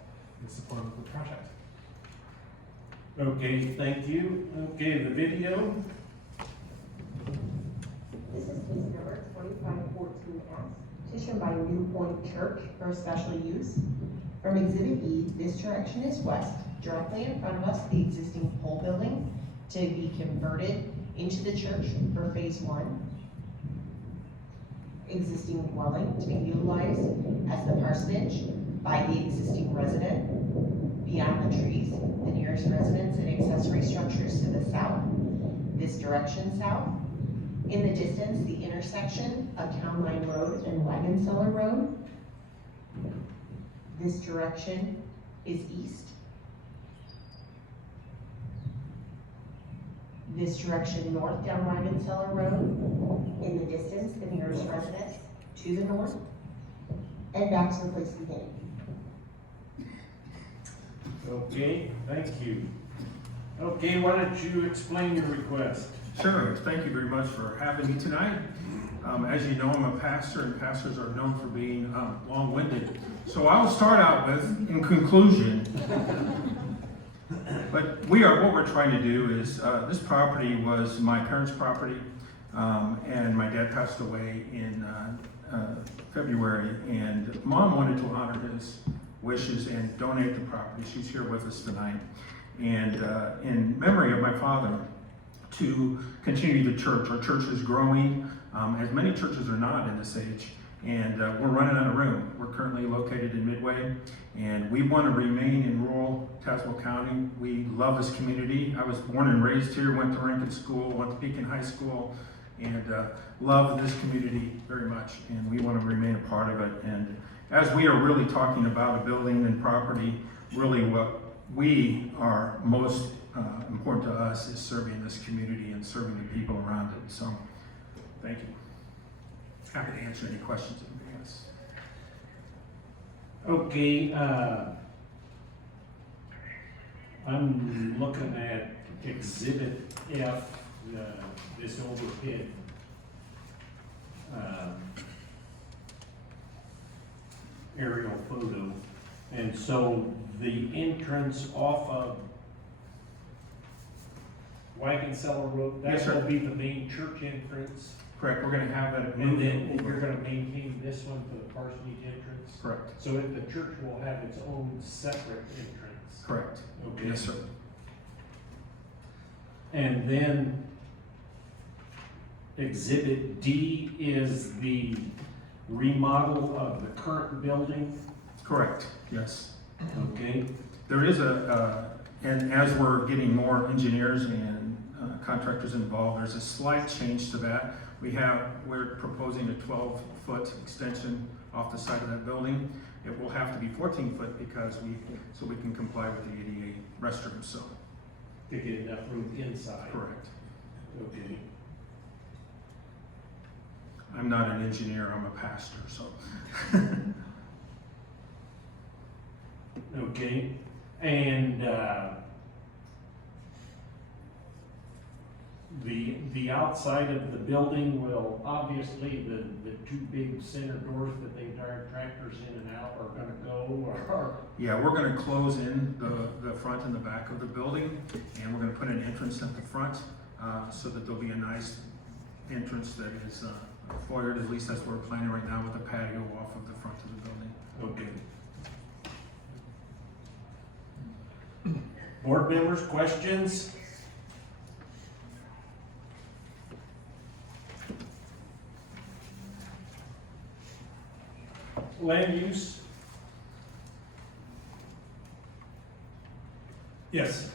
is supportive of the project. Okay, thank you. Okay, the video. This is case number 2514S, petition by New Point Church for a special use. From Exhibit E, this direction is west. Directly in front of us, the existing pole building to be converted into the church for phase 1. Existing dwelling to be utilized as the parsonage by the existing resident. Beyond the trees, the nearest residence this direction south. In the distance, the intersection of Town Line Road and Wagon Cellar Road. This direction is east. This direction north down Wagon Cellar Road. In the distance, the nearest residence to the north. And back to the place beginning. Okay, thank you. Okay, why don't you explain your request? Sure, thank you very much for having me tonight. As you know, I'm a pastor, and pastors are known for being long-winded. So I'll start out with, in conclusion, but what we're trying to do is, this property was my parents' property, and my dad passed away in February, and Mom wanted to honor his wishes and donate the property. She's here with us tonight. And in memory of my father, to continue the church. Our church is growing, as many churches are not in this age, and we're running out of room. We're currently located in Midway, and we want to remain in rural Tazewell County. We love this community. I was born and raised here, went to Rankin School, went to Beacon High School, and love this community very much, and we want to remain a part of it. And as we are really talking about a building and property, really what we are most important to us is serving this community and serving the people around it. So, thank you. Happy to answer any questions if anybody has. Okay, I'm looking at Exhibit F, this overhead aerial photo. And so the entrance off of Wagon Cellar Road, Yes, that sir. will be the main church entrance. Correct, we're going to have that. And then you're gonna maintain this one for the parsonage entrance? Correct, So that the church will have its own separate entrance? correct. Okay. Yes, sir. And then Exhibit D is the remodel of the current building? Correct, yes. Okay, There is and as we're getting more engineers and contractors involved, there's a slight change to that. We're proposing a 12-foot extension off the side of that building. It will have to be 14-foot because so we can comply with the ADA restroom, so. to get enough room inside? Correct. Okay. I'm not an engineer, I'm a pastor, so. Okay, and the outside of the building will, obviously, the two big center doors that they drive tractors in and out are gonna go, or? Yeah, we're gonna close in the front and the back of the building, and we're gonna put an entrance at the front, so that there'll be a nice entrance that is foyer, at least that's what we're planning right now, with a patio off of the front of the building. Okay. Board members, questions? Land use? Yes.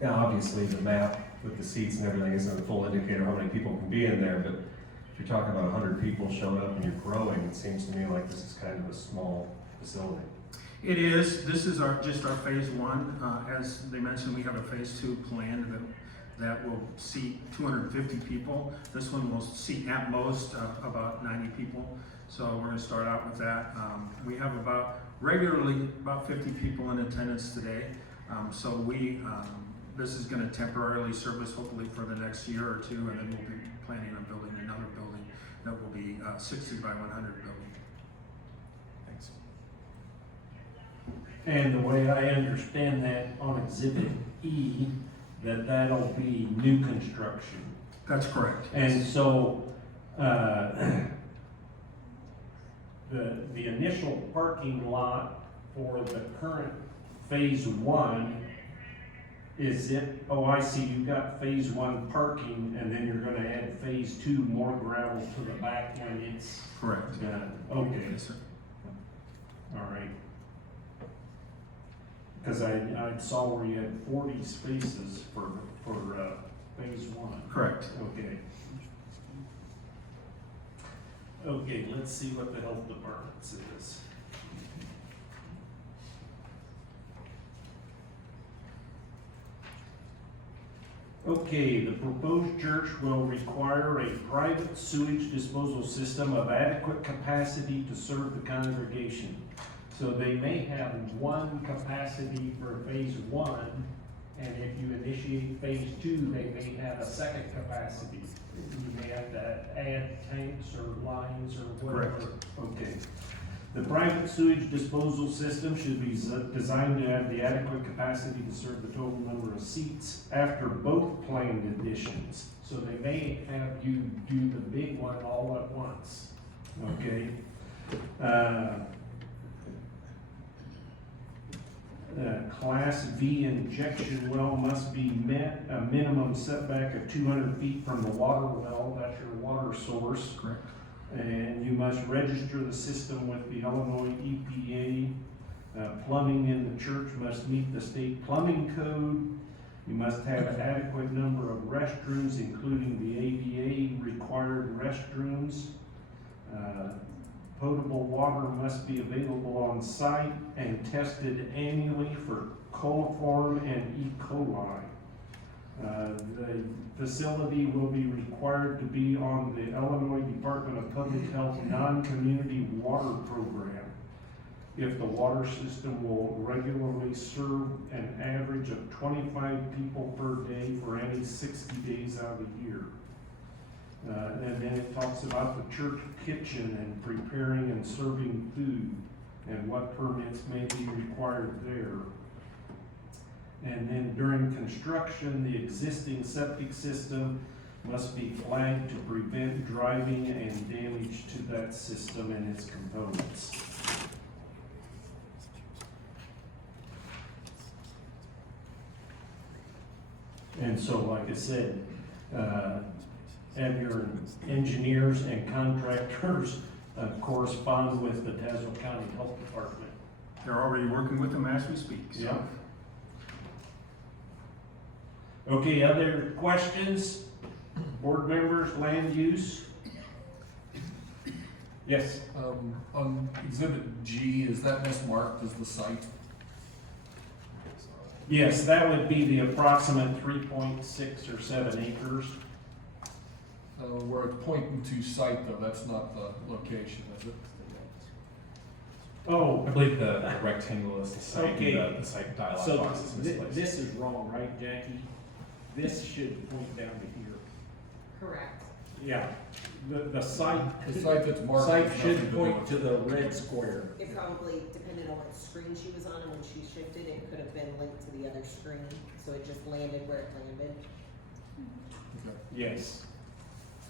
Yeah, obviously the map with the seats and everything isn't a full indicator of how many people can be in there, but if you're talking about 100 people showing up and you're growing, it seems to me like this is kind of a small facility. It is. This is just our phase one. As they mentioned, we have a phase two planned that will seat 250 people. This one will seat at most about 90 people. So we're going to start out with that. We have regularly about 50 people in attendance today. This is going to temporarily service hopefully for the next year or two, and then we'll be planning on building another building that will be 60 by 100 building. Thanks. And the way I understand that on Exhibit E, that'll be new construction. That's correct. And so, the initial parking lot for the current phase one, is it, oh, I see, you've got phase one parking, and then you're gonna add phase two, more gravel to the back when it's Correct. done. Okay, Yes, sir. all right. Cause I saw where you had 40 spaces for phase one. Correct. Okay. Okay, let's see what the health department says. Okay, the proposed church will require a private sewage disposal system of adequate capacity to serve the congregation. So they may have one capacity for phase one, and if you initiate phase two, they may have a second capacity. You may have to add tanks or lines or whatever. Correct. Okay. The private sewage disposal system should be designed to have the adequate capacity to serve the total number of seats after both planned additions. So they may have you do the big one all at once, okay? Class V injection well must be met, a minimum setback of 200 feet from the water well, that's your water source. Correct. And you must register the system with the Illinois EPA. Plumbing in the church must meet the state plumbing code. You must have an adequate number of restrooms, including the ADA required restrooms. Potable water must be available on site and tested annually for coliform and E. coli. The facility will be required to be on the Illinois Department of Public Health non-community water program if the water system will regularly serve an average of 25 people per day for any 60 days out of the year. And then it talks about the church kitchen and preparing and serving food and what permits may be required there. And then during construction, the existing septic system must be flagged to prevent driving and damage to that system and its components. And so, like I said, have your engineers and contractors correspond with the Tazewell County Health Department. They're already working with them as we speak, so. Yeah. Okay, other questions? Board members, land use? Yes? On exhibit G, is that mismarked as the site? Yes, that would be the approximate 3.6 or 7 acres. Where it's pointing to site though, that's not the location, is it? Oh, I believe the rectangle is the site, Okay. the site dialog so box is misplaced. this is wrong, right, Jackie? This should point down to here. Correct. Yeah, the site. The site that's marked Site has nothing should do point with to the red square. It probably depended on what screen she was on, and when she shifted, it could have been linked to the other screen, so it just landed where it landed. Okay. Yes.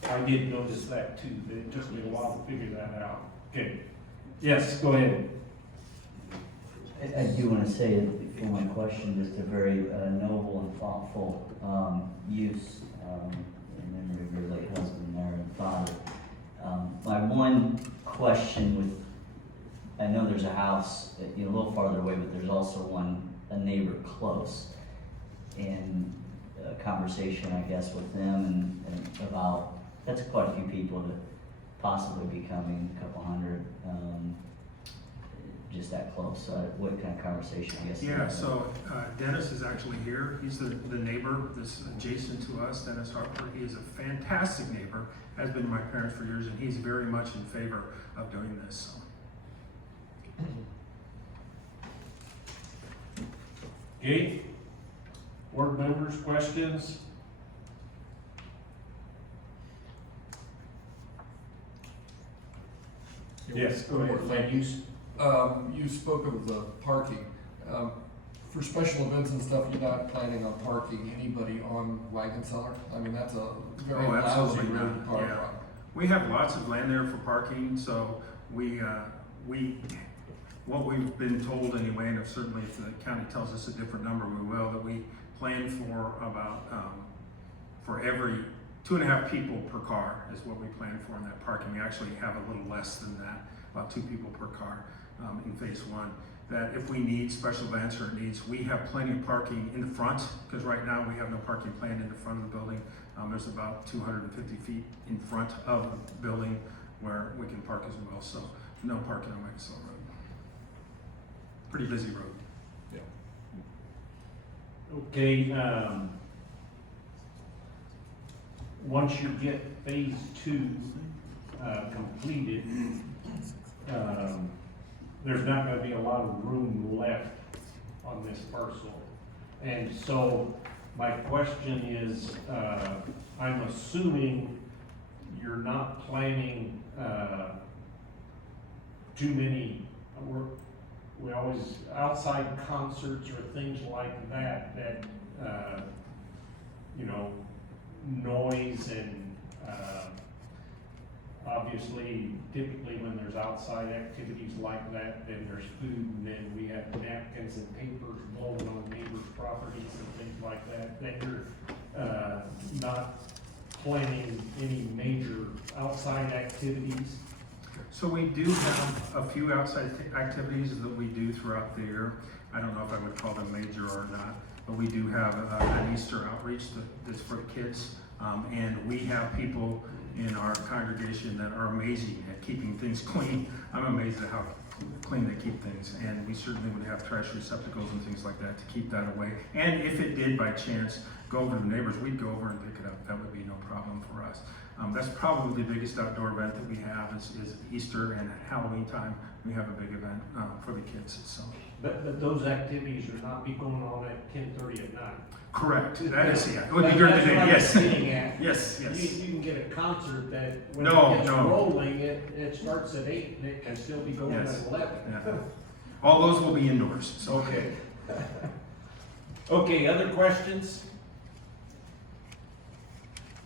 I did notice that too, but it took me a while to figure that out. Okay. Yes, go ahead. I do want to say for my question, just a very noble and thoughtful use in memory of your late husband, Mary, and father. My one question with, I know there's a house a little farther away, but there's also a neighbor close. And a conversation, I guess, with them and about, that's quite a few people to possibly be coming, a couple hundred, just that close. So what kind of conversation, I guess? Yeah, so Dennis is actually here. He's the neighbor that's adjacent to us, Dennis Harper. He is a fantastic neighbor, has been my parents for years, and he's very much in favor of doing this. So. Okay. Board members, questions? Yes, go ahead. Land use? You spoke of the parking. For special events and stuff, you're not planning on parking anybody on Wagon Cellar? I mean, that's a very lousy absolutely road to not. park Yeah. on. We have lots of land there for parking, so what we've been told anyway, and certainly if the county tells us a different number, we will, that we plan for about, for every 2.5 people per car is what we plan for in that parking. We actually have a little less than that, about 2 people per car in phase one. that if we need special events or needs, we have plenty of parking in the front, because right now we have no parking planned in the front of the building. There's about 250 feet in front of the building where we can park as well, so no parking on Microsoft Road. Pretty busy road. Okay, once you get phase 2 completed, there's not gonna be a lot of room left on this parcel. And so my question is, I'm assuming you're not planning too many, we always, outside concerts or things like that, you know, noise and, obviously, typically when there's outside activities like that, then there's food, and then we have napkins and papers blown on neighbors' properties and things like that, that you're, not planning any major outside activities. So we do have a few outside activities that we do throughout the year. I don't know if I would call them major or not, but we do have an Easter outreach that's for the kids. And we have people in our congregation that are amazing at keeping things clean. I'm amazed at how clean they keep things. And we certainly would have trash receptacles and things like that to keep that away. And if it did by chance go over to the neighbors, we'd go over and pick it up. That would be no problem for us. That's probably the biggest outdoor event that we have is Easter and Halloween time. We have a big event for the kids. So. But those activities are not be going on at 10:30 at night. Correct. That is, yeah. It would be during the day. Yes. Yes. Yes. You can get a concert that when No, it gets no. rolling, it starts at 8 and it can still be going Yes. at 11. Yeah. All those will be indoors. So. Okay. Okay, other questions?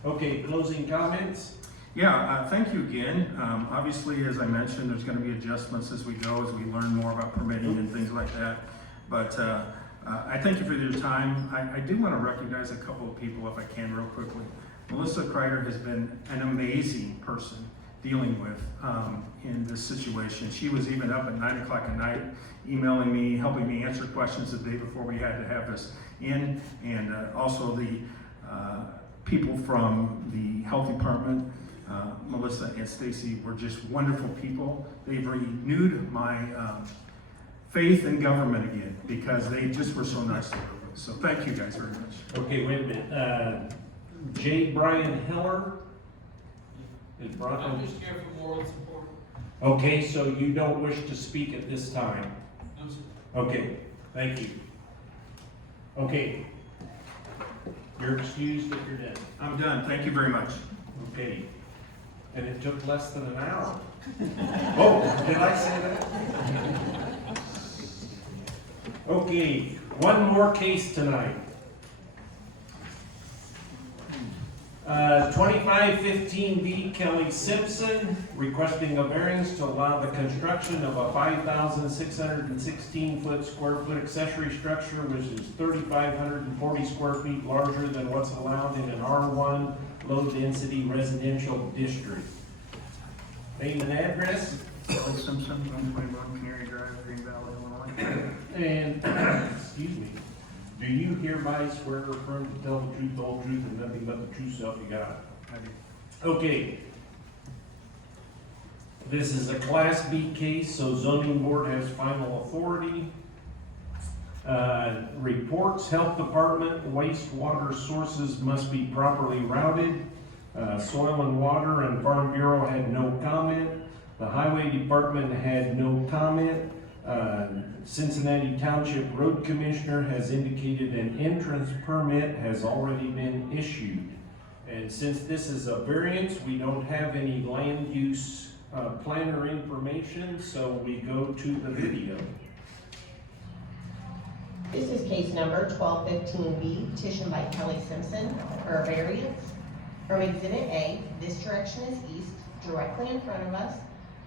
Okay, closing comments? Yeah, thank you again. Obviously, as I mentioned, there's going to be adjustments as we go, as we learn more about permitting and things like that. But I thank you for your time. I do want to recognize a couple of people, if I can, real quickly. Melissa Kreider has been an amazing person dealing with in this situation. She was even up at 9 o'clock at night, emailing me, helping me answer questions the day before we had to have this in, and also the people from the health department. Melissa and Stacy were just wonderful people. They've renewed my faith in government again because they just were so nice to work with. So thank you guys very much. Okay, wait a minute. J. Brian Heller? Is Brian? I'm just here for moral support. Okay, so you don't wish to speak at this time? No, sir. Okay, thank you. Okay. You're excused if you're done. I'm done. Thank you very much. Okay. And it took less than an hour. Oh, did I say that? Okay, one more case tonight. 2515B Kelly Simpson requesting a variance to allow the construction of a 5,616 square foot accessory structure, which is 3,540 square feet larger than what's allowed in an R1 low density residential district. Name and address? Kelly Simpson, 121 Canary Drive, Green Valley, Illinois. And, excuse me, do you hereby swear or affirm to tell the truth, the whole truth, and nothing but the true self you got? I do. Okay. This is a Class B case, so zoning board has final authority. Reports, health department, wastewater sources must be properly routed. Soil and Water and Farm Bureau had no comment. The Highway Department had no comment. Cincinnati Township Road Commissioner has indicated an entrance permit has already been issued. And since this is a variance, we don't have any land use planner information, so we go to the video. This is case number 1215B, petition by Kelly Simpson for a variance. From Exhibit A, this direction is east, directly in front of us,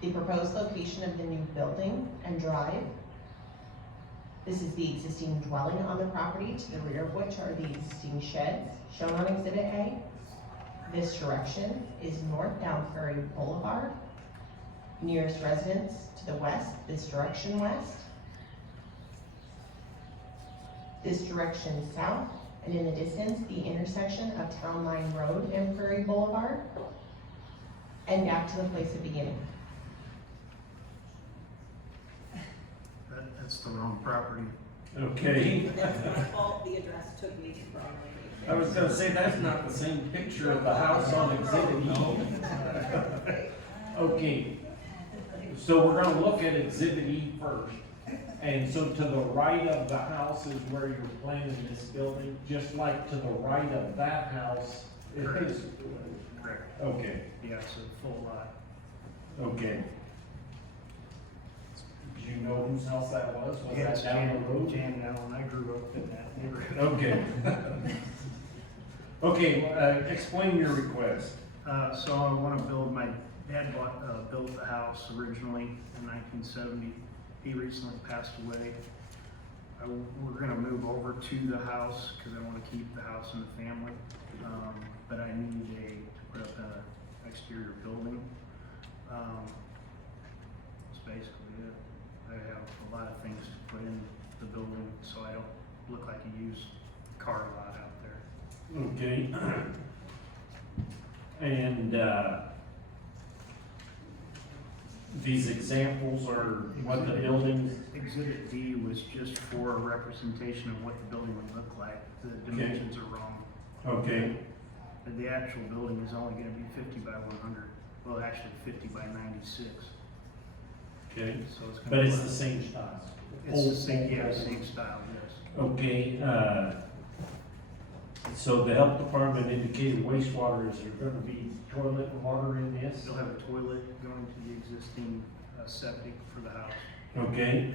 the proposed location of the new building and drive. This is the existing dwelling on the property, to the rear of which are the existing sheds shown on Exhibit A. This direction is north down Prairie Boulevard. Nearest residence to the west, this direction west. this direction south, and in the distance, the intersection of Town Line Road and Prairie Boulevard, and back to the place of beginning. That's the wrong property. Okay. The address took me to wrong location. I was gonna say, that's not the same picture of the house on Exhibit E. Okay, so we're gonna look at Exhibit E first. And so to the right of the house is where you're planning this building, just like to the right of that house it Correct. is. Correct. Okay, Yeah, it's a full lot. okay. Do you know whose house that was? Was Yeah, that it's down the road? Jan Allen, I grew up in that neighborhood. Okay. Okay, explain your request. So I want to build, my dad built the house originally in 1970. He recently passed away. We're gonna move over to the house because I want to keep the house in the family. But I need to put up an exterior building. That's basically it. I have a lot of things to put in the building so I don't look like a used car lot out there. Okay. And, these examples are what the buildings, Exhibit D was just for a representation of what the building would look like. The dimensions are wrong. okay, But the actual building is only gonna be 50 by 100. Well, actually 50 by 96. okay, So it's gonna. but it's work. the same style. It's the same, yeah, same style, yes. Okay, so the health department indicated wastewater, is there gonna be toilet and water in this? You'll have a toilet going to the existing septic for the house. Okay.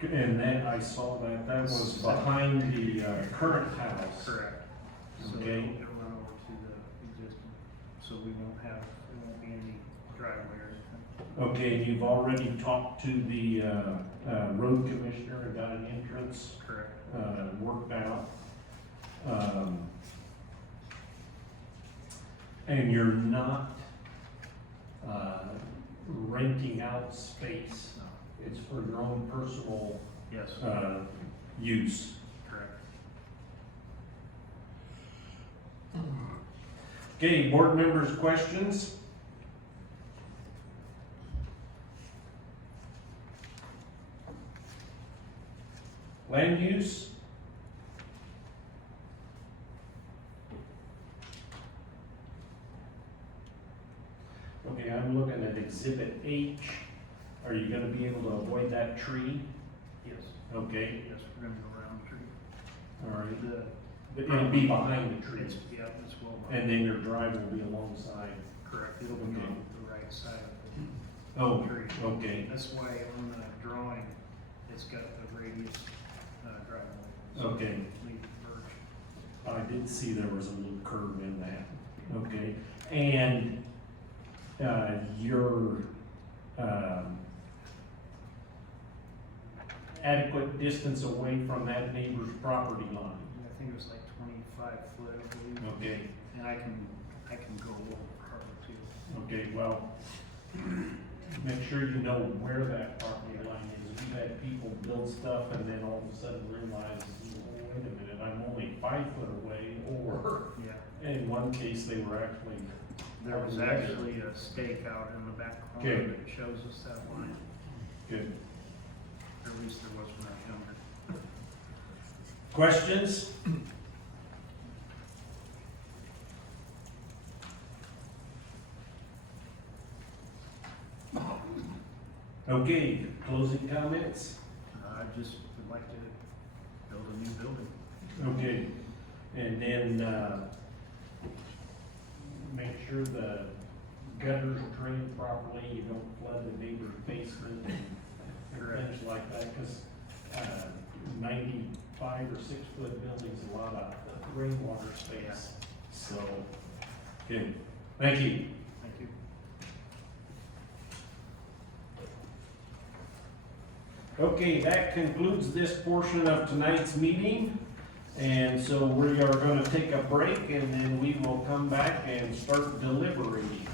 And then I saw that was behind the current house. Correct. So Okay. it'll run over to the existing, so we won't have, there won't be any driveway or anything. Okay, and you've already talked to the road commissioner and got an entrance Correct. worked out. And you're not renting out space. No. It's for your own personal Yes, use. correct. Okay, board members' questions? Land use? Okay, I'm looking at Exhibit H. Are you gonna be able to avoid that tree? Yes, Okay, yes, we're gonna go around the tree. all right. The, But it'll be behind the tree, it's, yeah, it's well. and then your drive will be alongside. Correct, it'll be Okay. on the right side of Oh, the tree. okay, That's why on the drawing, it's got the radius driveway. So okay. leave the birch. I did see there was a little curve in that. Okay, and, your, adequate distance away from that neighbor's property line. I think it was like 25 foot, I believe. Okay, And I can go a little farther too. okay, well, make sure you know where that property line is. We've had people build stuff and then all of a sudden realize, oh, wait a minute, I'm only 5 foot away, or Yeah. in one case, they were actually. There was actually a stake out in the back corner Okay. that shows us that line. Good. Or at least there was when I was younger. Questions? Okay, closing comments? I just would like to build a new building. Okay, and then, make sure the gutters are drained properly, you don't flood the neighbor's basement and things like that, cause, 95 or 6 foot buildings, a lot of rainwater space, so, good, thank you. Thank you. Okay, that concludes this portion of tonight's meeting. And so we are gonna take a break and then we will come back and start deliberating.